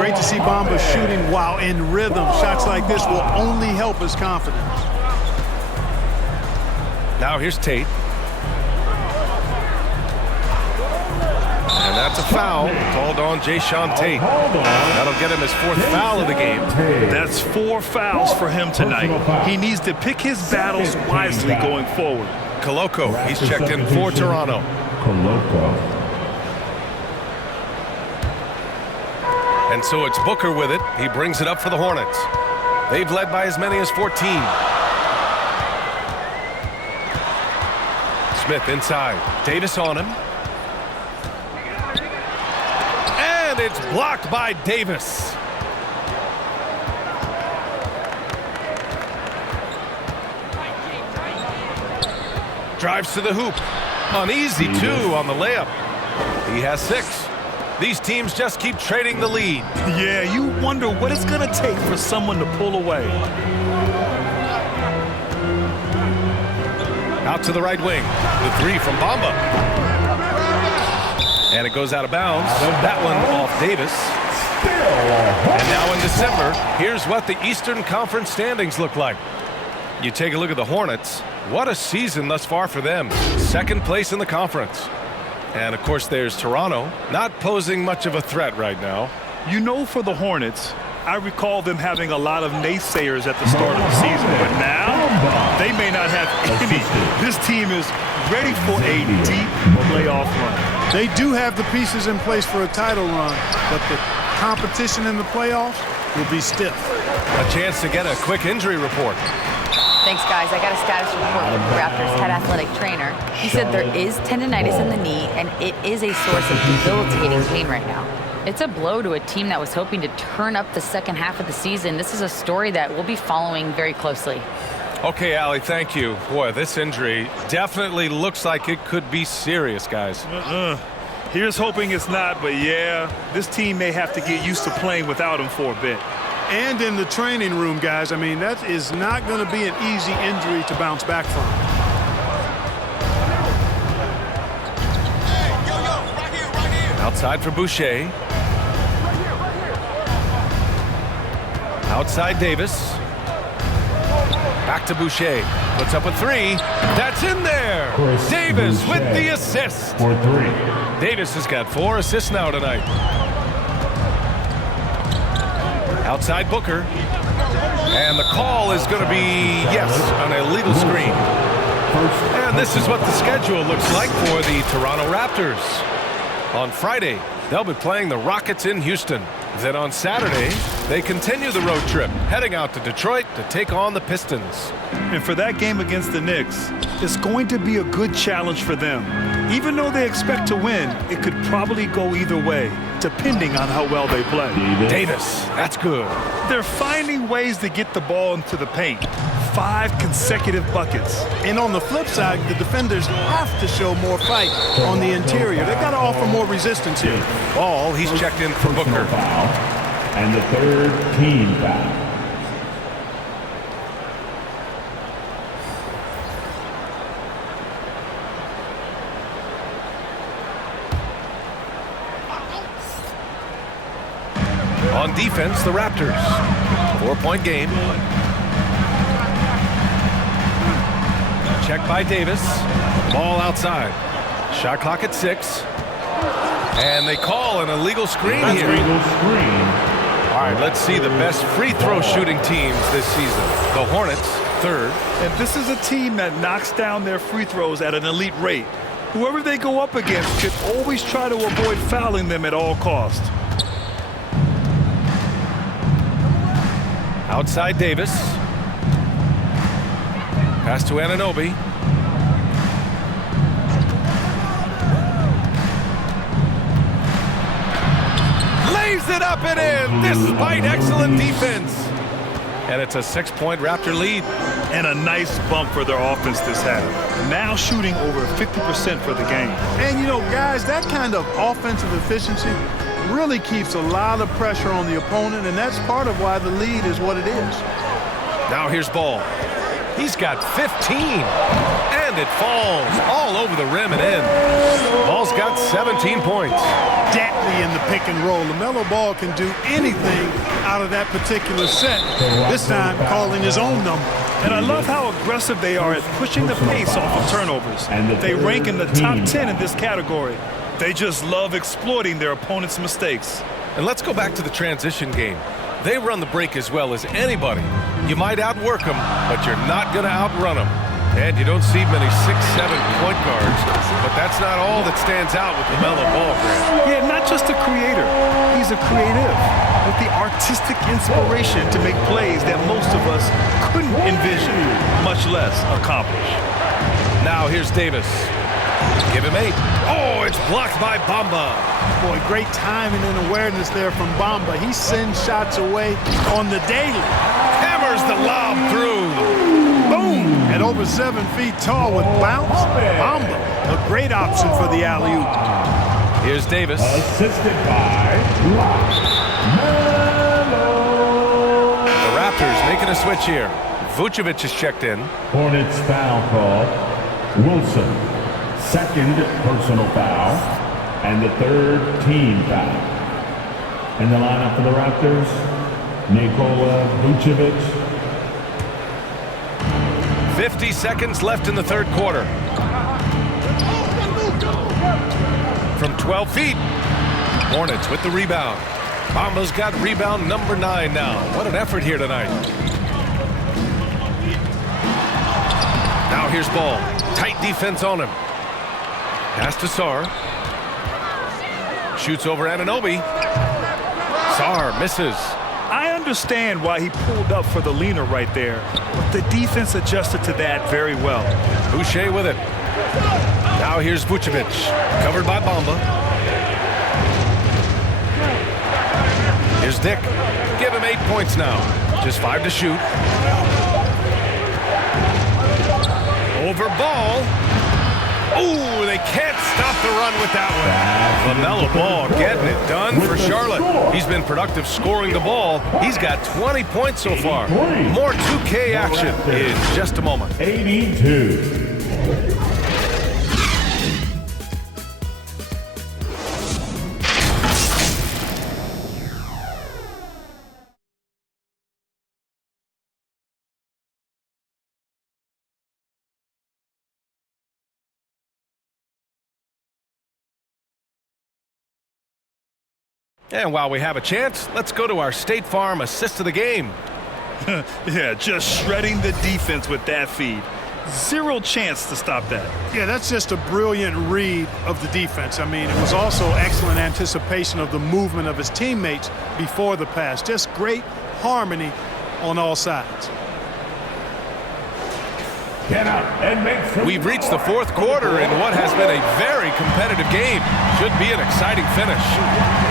Great to see Bamba shooting while in rhythm. Shots like this will only help his confidence. Now here's Tate. And that's a foul called on Jayshawn Tate. That'll get him his 4th foul of the game. That's 4 fouls for him tonight. He needs to pick his battles wisely going forward. Koloko, he's checked in for Toronto. And so it's Booker with it. He brings it up for the Hornets. They've led by as many as 14. Smith inside. Davis on him. And it's blocked by Davis. Drives to the hoop. Uneasy, 2 on the layup. He has 6. These teams just keep trading the lead. Yeah, you wonder what it's going to take for someone to pull away. Out to the right wing. The 3 from Bamba. And it goes out of bounds. That one off Davis. And now in December, here's what the Eastern Conference standings look like. You take a look at the Hornets. What a season thus far for them. 2nd place in the conference. And of course there's Toronto, not posing much of a threat right now. You know, for the Hornets, I recall them having a lot of naysayers at the start of the season, but now they may not have any. This team is ready for a deep playoff run. They do have the pieces in place for a title run, but the competition in the playoffs will be stiff. A chance to get a quick injury report. Thanks, guys. I got a status report from the Raptors head athletic trainer. He said there is tendonitis in the knee, and it is a source of debilitating pain right now. It's a blow to a team that was hoping to turn up the second half of the season. This is a story that we'll be following very closely. Okay, Allie, thank you. Boy, this injury definitely looks like it could be serious, guys. Here's hoping it's not, but yeah, this team may have to get used to playing without him for a bit. And in the training room, guys, I mean, that is not going to be an easy injury to bounce back from. Outside for Boucher. Outside Davis. Back to Boucher. Puts up a 3. That's in there. Davis with the assist. For 3. Davis has got 4 assists now tonight. Outside Booker. And the call is going to be, yes, an illegal screen. And this is what the schedule looks like for the Toronto Raptors. On Friday, they'll be playing the Rockets in Houston. Then on Saturday, they continue the road trip, heading out to Detroit to take on the Pistons. And for that game against the Knicks, it's going to be a good challenge for them. Even though they expect to win, it could probably go either way, depending on how well they play. Davis, that's good. They're finding ways to get the ball into the paint. 5 consecutive buckets. And on the flip side, the defenders have to show more fight on the interior. They've got to offer more resistance here. Ball, he's checked in for Booker. Foul. And the 3rd team foul. On defense, the Raptors. 4-point game. Check by Davis. Ball outside. Shot clock at 6. And they call an illegal screen here. All right, let's see the best free throw shooting teams this season. The Hornets, 3rd. And this is a team that knocks down their free throws at an elite rate. Whoever they go up against should always try to avoid fouling them at all costs. Outside Davis. Pass to Anunoby. Lays it up and in despite excellent defense. And it's a 6-point Raptor lead. And a nice bump for their offense this half. Now shooting over 50% for the game. And, you know, guys, that kind of offensive efficiency really keeps a lot of pressure on the opponent, and that's part of why the lead is what it is. Now here's Ball. He's got 15, and it falls all over the rim and in. Ball's got 17 points. Deadly in the pick and roll. LaMelo Ball can do anything out of that particular set, this time calling his own number. And I love how aggressive they are at pushing the pace off of turnovers. They rank in the top 10 in this category. They just love exploiting their opponent's mistakes. And let's go back to the transition game. They run the break as well as anybody. You might outwork them, but you're not going to outrun them. And you don't see many 6'7" point guards, but that's not all that stands out with LaMelo Ball, Grant. Yeah, not just a creator. He's a creative with the artistic inspiration to make plays that most of us couldn't envision, much less accomplish. Now here's Davis. Give him 8. Oh, it's blocked by Bamba. Boy, great timing and awareness there from Bamba. He sends shots away on the daily. Hammers the lob through. Boom! At over 7 feet tall with bounce, Bamba, a great option for the alley-oop. Here's Davis. Assisted by Melo. The Raptors making a switch here. Vucevic is checked in. Hornets foul call. Wilson. Second personal foul, and the third team foul. In the lineup for the Raptors, Nikola Vucevic. 50 seconds left in the third quarter. From 12 feet, Hornets with the rebound. Bamba's got rebound number 9 now. What an effort here tonight. Now here's Ball. Tight defense on him. Pass to Sarr. Shoots over Anunoby. Sarr misses. I understand why he pulled up for the leaner right there, but the defense adjusted to that very well. Boucher with it. Now here's Vucevic. Covered by Bamba. Here's Dick. Give him 8 points now. Just 5 to shoot. Over Ball. Ooh, they can't stop the run with that one. LaMelo Ball getting it done for Charlotte. He's been productive scoring the ball. He's got 20 points so far. More 2K action in just a moment. 82. And while we have a chance, let's go to our State Farm assist of the game. Yeah, just shredding the defense with that feed. Zero chance to stop that. Yeah, that's just a brilliant read of the defense. I mean, it was also excellent anticipation of the movement of his teammates before the pass. Just great harmony on all sides. We've reached the fourth quarter in what has been a very competitive game. Should be an exciting finish.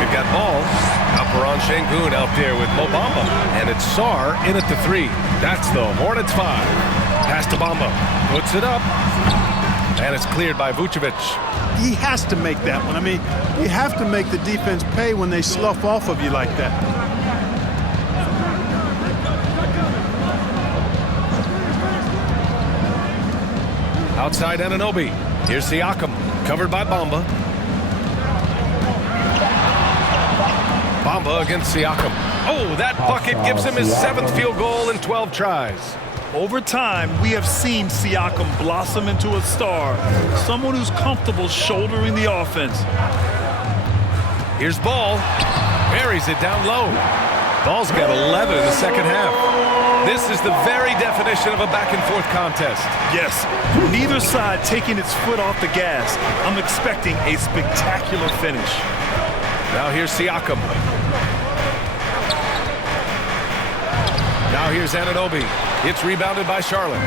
We've got Ball, Alperon Şengün out there with Mo Bamba, and it's Sarr in at the 3. That's the Hornets 5. Pass to Bamba, puts it up, and it's cleared by Vucevic. He has to make that one. I mean, you have to make the defense pay when they slough off of you like that. Outside Anunoby. Here's Siakam, covered by Bamba. Bamba against Siakam. Oh, that bucket gives him his 7th field goal in 12 tries. Over time, we have seen Siakam blossom into a star, someone who's comfortable shouldering the offense. Here's Ball. Buries it down low. Ball's got 11 in the second half. This is the very definition of a back-and-forth contest. Yes, neither side taking its foot off the gas. I'm expecting a spectacular finish. Now here's Siakam. Now here's Anunoby. It's rebounded by Charlotte.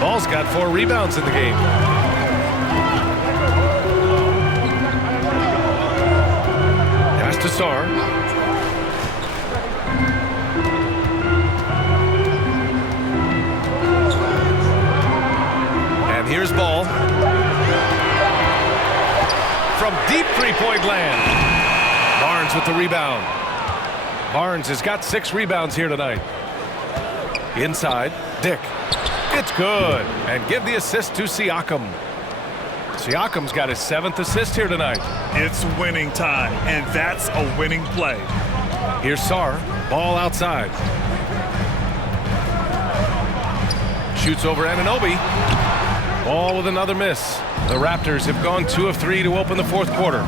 Ball's got 4 rebounds in the game. Pass to Sarr. And here's Ball. From deep three-point land. Barnes with the rebound. Barnes has got 6 rebounds here tonight. Inside, Dick. It's good. And give the assist to Siakam. Siakam's got his 7th assist here tonight. It's winning time, and that's a winning play. Here's Sarr. Ball outside. Shoots over Anunoby. Ball with another miss. The Raptors have gone 2 of 3 to open the 4th quarter.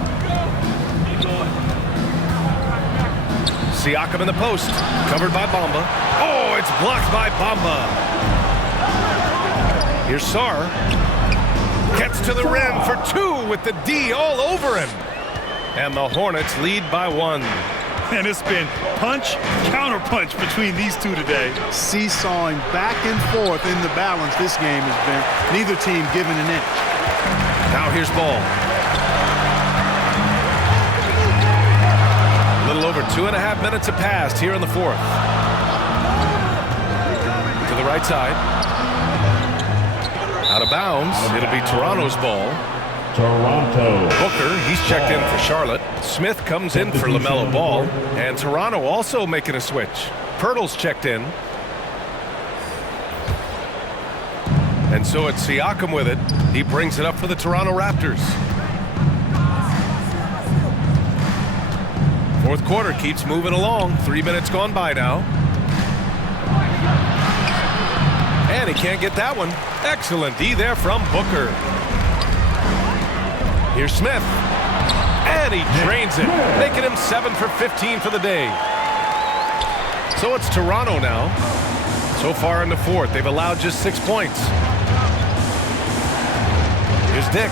Siakam in the post, covered by Bamba. Oh, it's blocked by Bamba. Here's Sarr. Gets to the rim for 2 with the D all over him. And the Hornets lead by 1. And it's been punch, counter punch between these two today. Seesawing back and forth in the balance this game has been. Neither team giving an inch. Now here's Ball. A little over 2.5 minutes have passed here in the 4th. To the right side. Out of bounds. It'll be Toronto's ball. Toronto. Booker, he's checked in for Charlotte. Smith comes in for LaMelo Ball. And Toronto also making a switch. Pirtle's checked in. And so it's Siakam with it. He brings it up for the Toronto Raptors. 4th quarter keeps moving along. 3 minutes gone by now. And he can't get that one. Excellent D there from Booker. Here's Smith. And he drains it, making him 7 for 15 for the day. So it's Toronto now. So far in the 4th, they've allowed just 6 points. Here's Dick.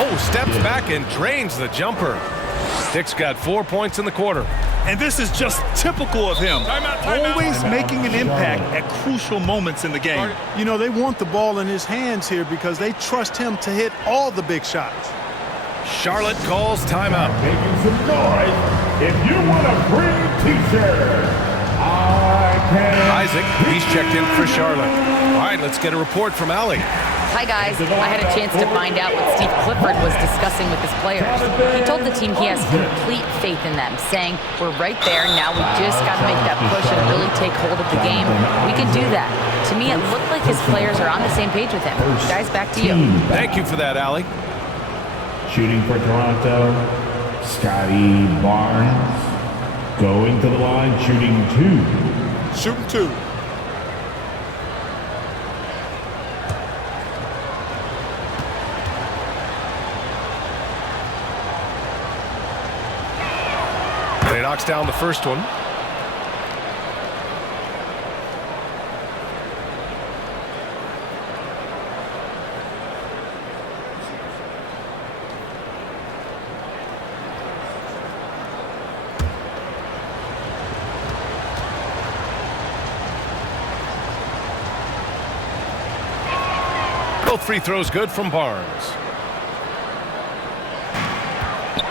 Oh, steps back and drains the jumper. Dick's got 4 points in the quarter. And this is just typical of him. Always making an impact at crucial moments in the game. You know, they want the ball in his hands here because they trust him to hit all the big shots. Charlotte calls timeout. Making some noise. If you want a free t-shirt, I can. Isaac, he's checked in for Charlotte. All right, let's get a report from Allie. Hi, guys. I had a chance to find out what Steve Clifford was discussing with his players. He told the team he has complete faith in them, saying, we're right there, now we just got to make that push and really take hold of the game. We can do that. To me, it looked like his players are on the same page with him. Guys, back to you. Thank you for that, Allie. Shooting for Toronto, Scotty Barnes. Going to the line, shooting 2. Shooting 2. And he knocks down the first one. Both free throws good from Barnes.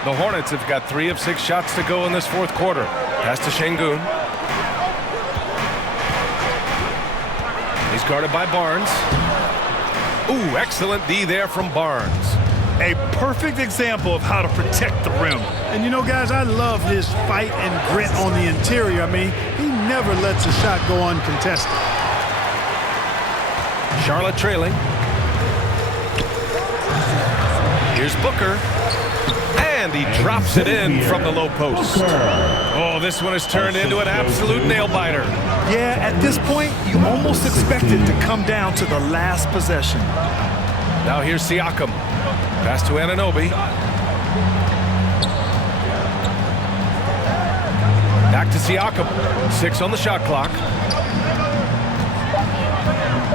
The Hornets have got 3 of 6 shots to go in this 4th quarter. Pass to Şengün. He's guarded by Barnes. Ooh, excellent D there from Barnes. A perfect example of how to protect the rim. And you know, guys, I love his fight and grit on the interior. I mean, he never lets a shot go uncontested. Charlotte trailing. Here's Booker. And he drops it in from the low post. Oh, this one has turned into an absolute nail-biter. Yeah, at this point, you almost expect it to come down to the last possession. Now here's Siakam. Pass to Anunoby. Back to Siakam. 6 on the shot clock.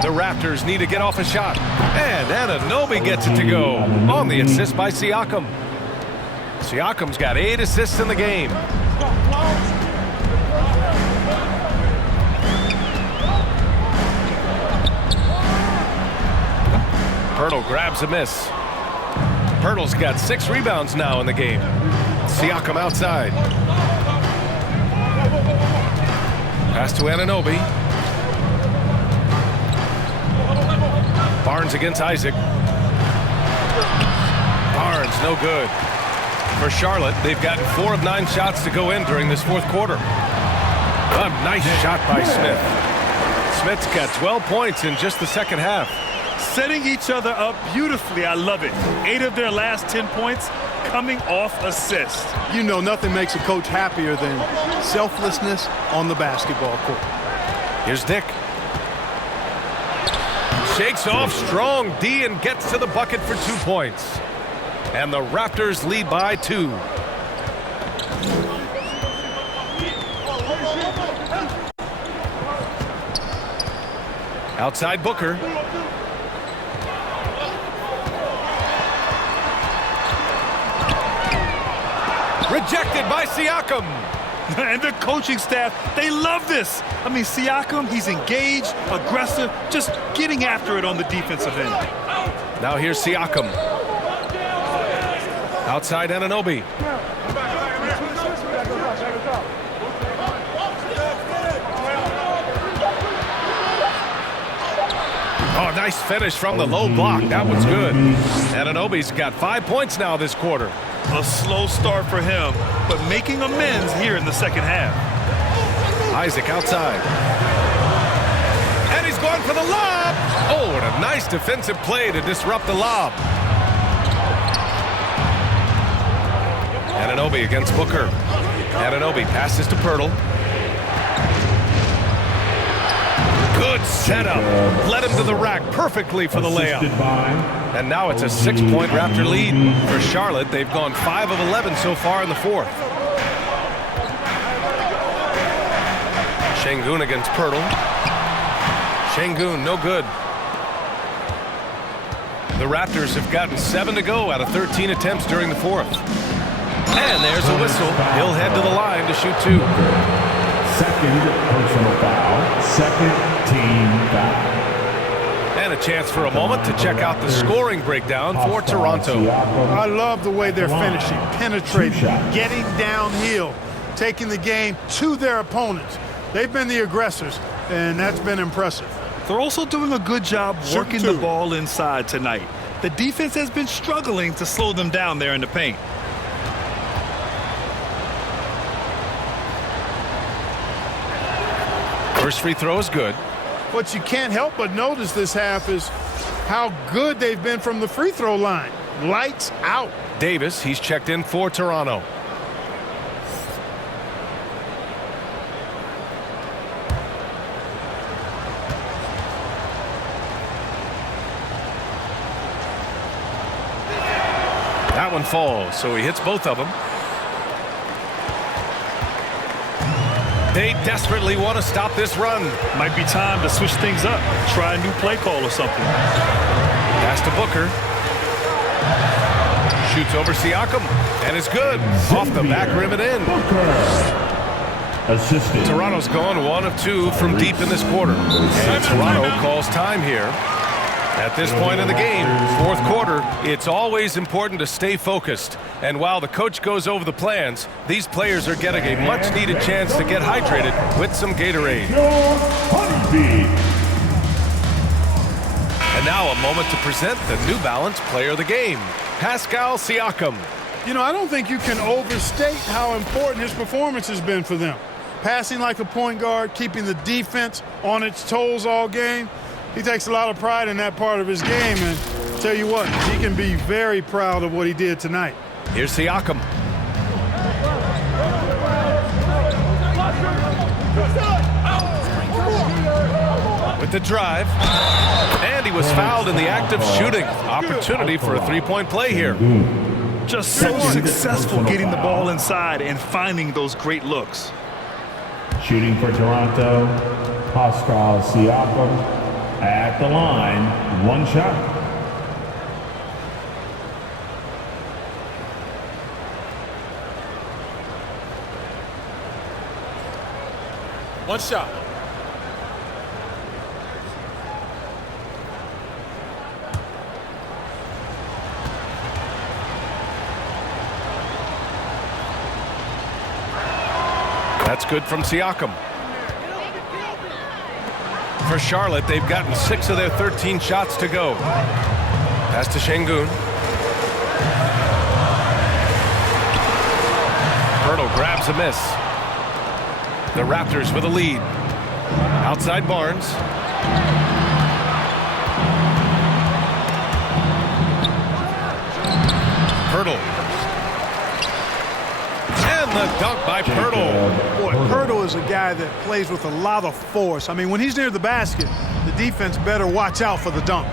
The Raptors need to get off a shot. And Anunoby gets it to go on the assist by Siakam. Siakam's got 8 assists in the game. grabs a miss. Pirtle's got 6 rebounds now in the game. Siakam outside. Pass to Anunoby. Barnes against Isaac. Barnes, no good. For Charlotte, they've gotten 4 of 9 shots to go in during this fourth quarter. A nice shot by Smith. Smith's got 12 points in just the second half. Setting each other up beautifully. I love it. 8 of their last 10 points coming off assists. You know, nothing makes a coach happier than selflessness on the basketball court. Here's Dick. Shakes off strong D and gets to the bucket for 2 points. And the Raptors lead by 2. Outside Booker. Rejected by Siakam. And the coaching staff, they love this. I mean, Siakam, he's engaged, aggressive, just getting after it on the defensive end. Now here's Siakam. Outside Anunoby. Oh, nice finish from the low block. That was good. Anunoby's got 5 points now this quarter. A slow start for him, but making amends here in the second half. Isaac outside. And he's going for the lob. Oh, and a nice defensive play to disrupt the lob. Anunoby against Booker. Anunoby passes to Pirtle. Good setup. Led him to the rack perfectly for the layup. And now it's a 6-point Raptor lead. For Charlotte, they've gone 5 of 11 so far in the fourth. Şengün against Pirtle. Şengün, no good. The Raptors have gotten 7 to go out of 13 attempts during the fourth. And there's a whistle. He'll head to the line to shoot 2. Second personal foul. Second team foul. And a chance for a moment to check out the scoring breakdown for Toronto. I love the way they're finishing, penetrating, getting downhill, taking the game to their opponents. They've been the aggressors, and that's been impressive. They're also doing a good job working the ball inside tonight. The defense has been struggling to slow them down there in the paint. First free throw is good. What you can't help but notice this half is how good they've been from the free throw line. Lights out. Davis, he's checked in for Toronto. That one falls, so he hits both of them. They desperately want to stop this run. Might be time to switch things up. Try a new play call or something. Pass to Booker. Shoots over Siakam. And it's good. Off the back rim and in. Assisted. Toronto's gone 1 of 2 from deep in this quarter. And Toronto calls time here. At this point in the game, fourth quarter, it's always important to stay focused. And while the coach goes over the plans, these players are getting a much-needed chance to get hydrated with some Gatorade. And now a moment to present the New Balance Player of the Game, Pascal Siakam. You know, I don't think you can overstate how important his performance has been for them. Passing like a point guard, keeping the defense on its toes all game. He takes a lot of pride in that part of his game, and tell you what, he can be very proud of what he did tonight. Here's Siakam. With the drive, and he was fouled in the act of shooting. Opportunity for a three-point play here. Just so successful getting the ball inside and finding those great looks. Shooting for Toronto, Pascal Siakam. At the line, 1 shot. One shot. That's good from Siakam. For Charlotte, they've gotten 6 of their 13 shots to go. Pass to Şengün. Hurdle grabs a miss. The Raptors with a lead. Outside Barnes. Hurdle. And the dunk by Pirtle. Boy, Pirtle is a guy that plays with a lot of force. I mean, when he's near the basket, the defense better watch out for the dunk.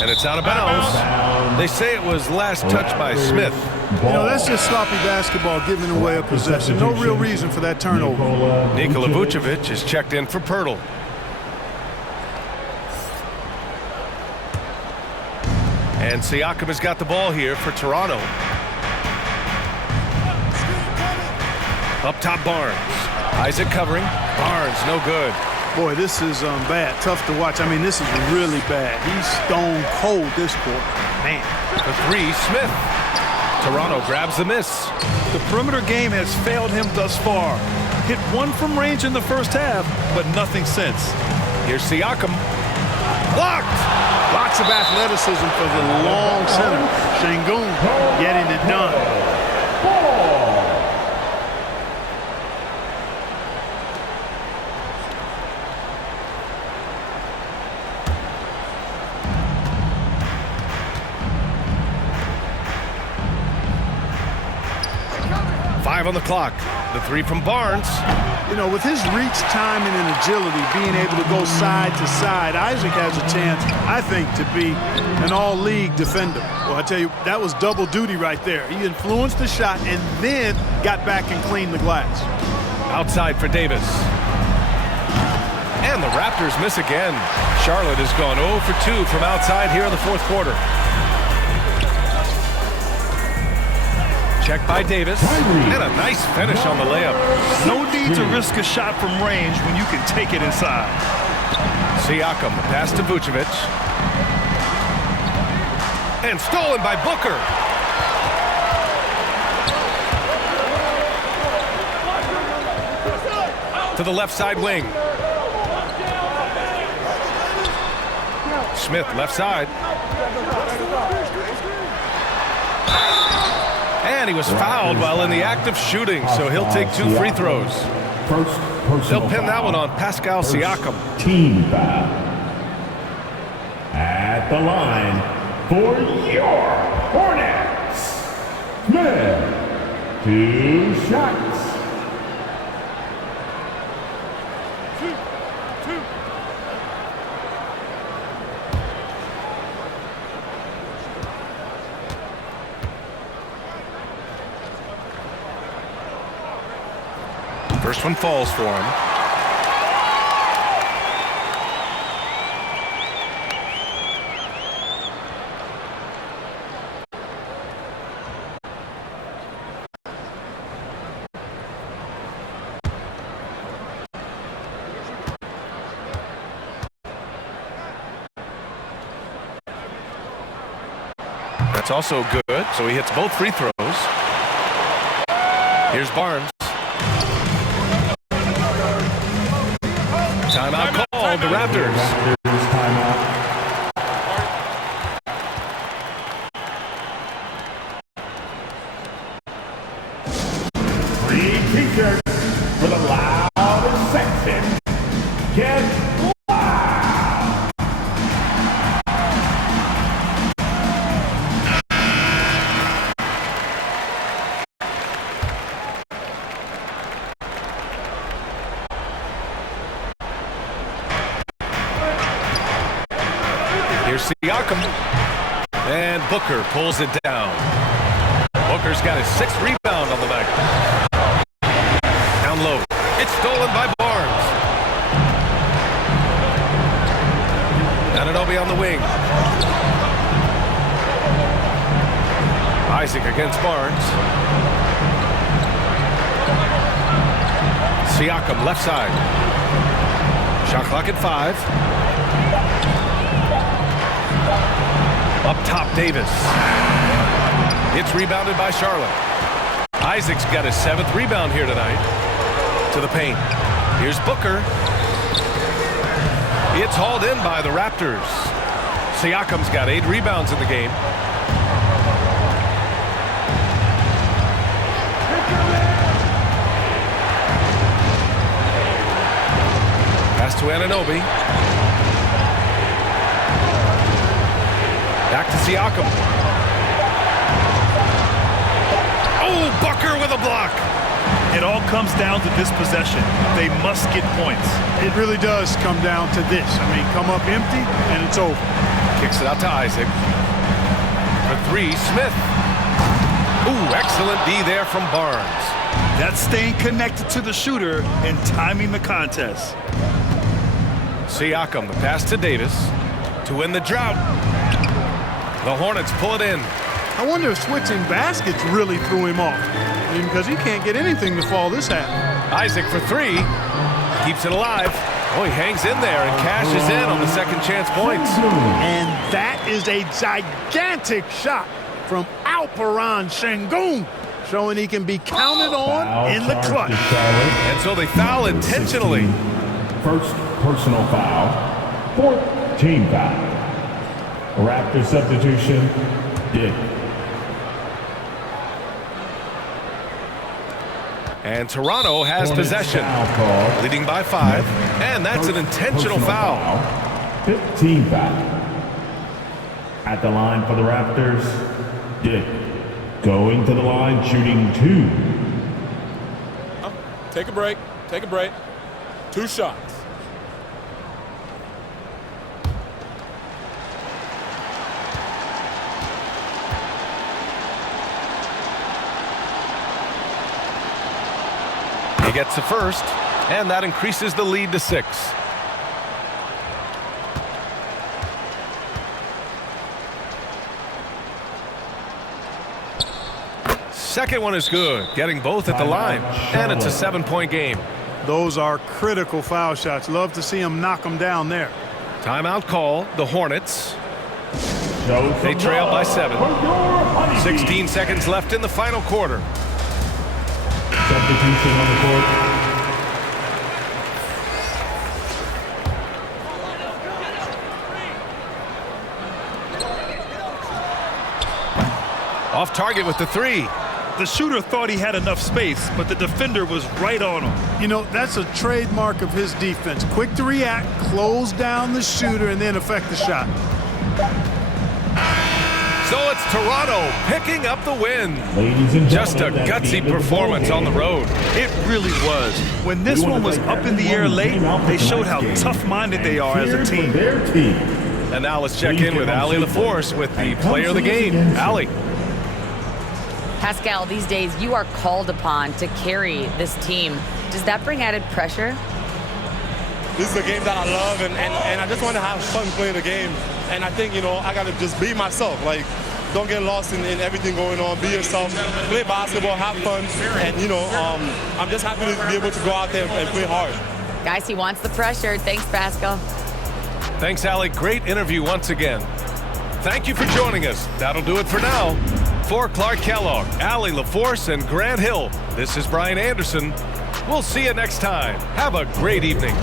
And it's out of bounds. They say it was last touched by Smith. You know, that's just sloppy basketball, giving away a possession. No real reason for that turnover. Nikola Vucevic is checked in for Pirtle. And Siakam has got the ball here for Toronto. Up top, Barnes. Isaac covering. Barnes, no good. Boy, this is bad. Tough to watch. I mean, this is really bad. He's stone cold this quarter. Man. The 3, Smith. Toronto grabs the miss. The perimeter game has failed him thus far. Hit 1 from range in the first half, but nothing since. Here's Siakam. Blocked. Lots of athleticism for the long center. Şengün getting it done. 5 on the clock. The 3 from Barnes. You know, with his reach, timing, and agility, being able to go side to side, Isaac has a chance, I think, to be an all-league defender. Well, I tell you, that was double duty right there. He influenced the shot and then got back and cleaned the glass. Outside for Davis. And the Raptors miss again. Charlotte has gone 0 for 2 from outside here in the fourth quarter. Check by Davis. And a nice finish on the layup. No need to risk a shot from range when you can take it inside. Siakam, pass to Vucevic. And stolen by Booker. To the left side wing. Smith, left side. And he was fouled while in the act of shooting, so he'll take 2 free throws. They'll pin that one on Pascal Siakam. Team foul. At the line for your Hornets, Smith. 2 shots. First one falls for him. That's also good, so he hits both free throws. Here's Barnes. Timeout called, the Raptors. Free t-shirts for the loudest section. Get loud! Here's Siakam. And Booker pulls it down. Booker's got his 6th rebound on the night. Down low. It's stolen by Barnes. Anunoby on the wing. Isaac against Barnes. Siakam left side. Shot clock at 5. Up top, Davis. It's rebounded by Charlotte. Isaac's got his 7th rebound here tonight. To the paint. Here's Booker. It's hauled in by the Raptors. Siakam's got 8 rebounds in the game. Pass to Anunoby. Back to Siakam. Oh, Booker with a block. It all comes down to this possession. They must get points. It really does come down to this. I mean, come up empty, and it's over. Kicks it out to Isaac. For 3, Smith. Ooh, excellent D there from Barnes. That's staying connected to the shooter and timing the contest. Siakam, the pass to Davis to win the drought. The Hornets pull it in. I wonder if switching baskets really threw him off. I mean, because he can't get anything to fall this half. Isaac for 3. Keeps it alive. Oh, he hangs in there and cashes in on the second chance points. And that is a gigantic shot from Alperen Sengun, showing he can be counted on in the clutch. And so they foul intentionally. First personal foul, 4th team foul. Raptor substitution, Dick. And Toronto has possession, leading by 5, and that's an intentional foul. 15 foul. At the line for the Raptors, Dick. Going to the line, shooting 2. Take a break. Take a break. 2 shots. He gets the first, and that increases the lead to 6. Second one is good, getting both at the line, and it's a 7-point game. Those are critical foul shots. Love to see him knock them down there. Timeout call, the Hornets. They trail by 7. 16 seconds left in the final quarter. Substitution on the court. Off target with the 3. The shooter thought he had enough space, but the defender was right on him. You know, that's a trademark of his defense. Quick to react, close down the shooter, and then affect the shot. So it's Toronto picking up the win. Ladies and just a gentlemen, gutsy performance on the road. It really was. When this one was up in the air late, they showed how tough-minded they are as a team. And now let's check in with Allie LaForce with the player of the game. Allie. Pascal, these days you are called upon to carry this team. Does that bring added pressure? This is a game that I love, and I just want to have fun playing the game. And I think, you know, I got to just be myself. Like, don't get lost in everything going on. Be yourself. Play basketball, have fun. And, you know, I'm just happy to be able to go out there and play hard. Guys, he wants the pressure. Thanks, Pascal. Thanks, Allie. Great interview once again. Thank you for joining us. That'll do it for now. For Clark Kellogg, Allie LaForce, and Grant Hill, this is Brian Anderson. We'll see you next time. Have a great evening.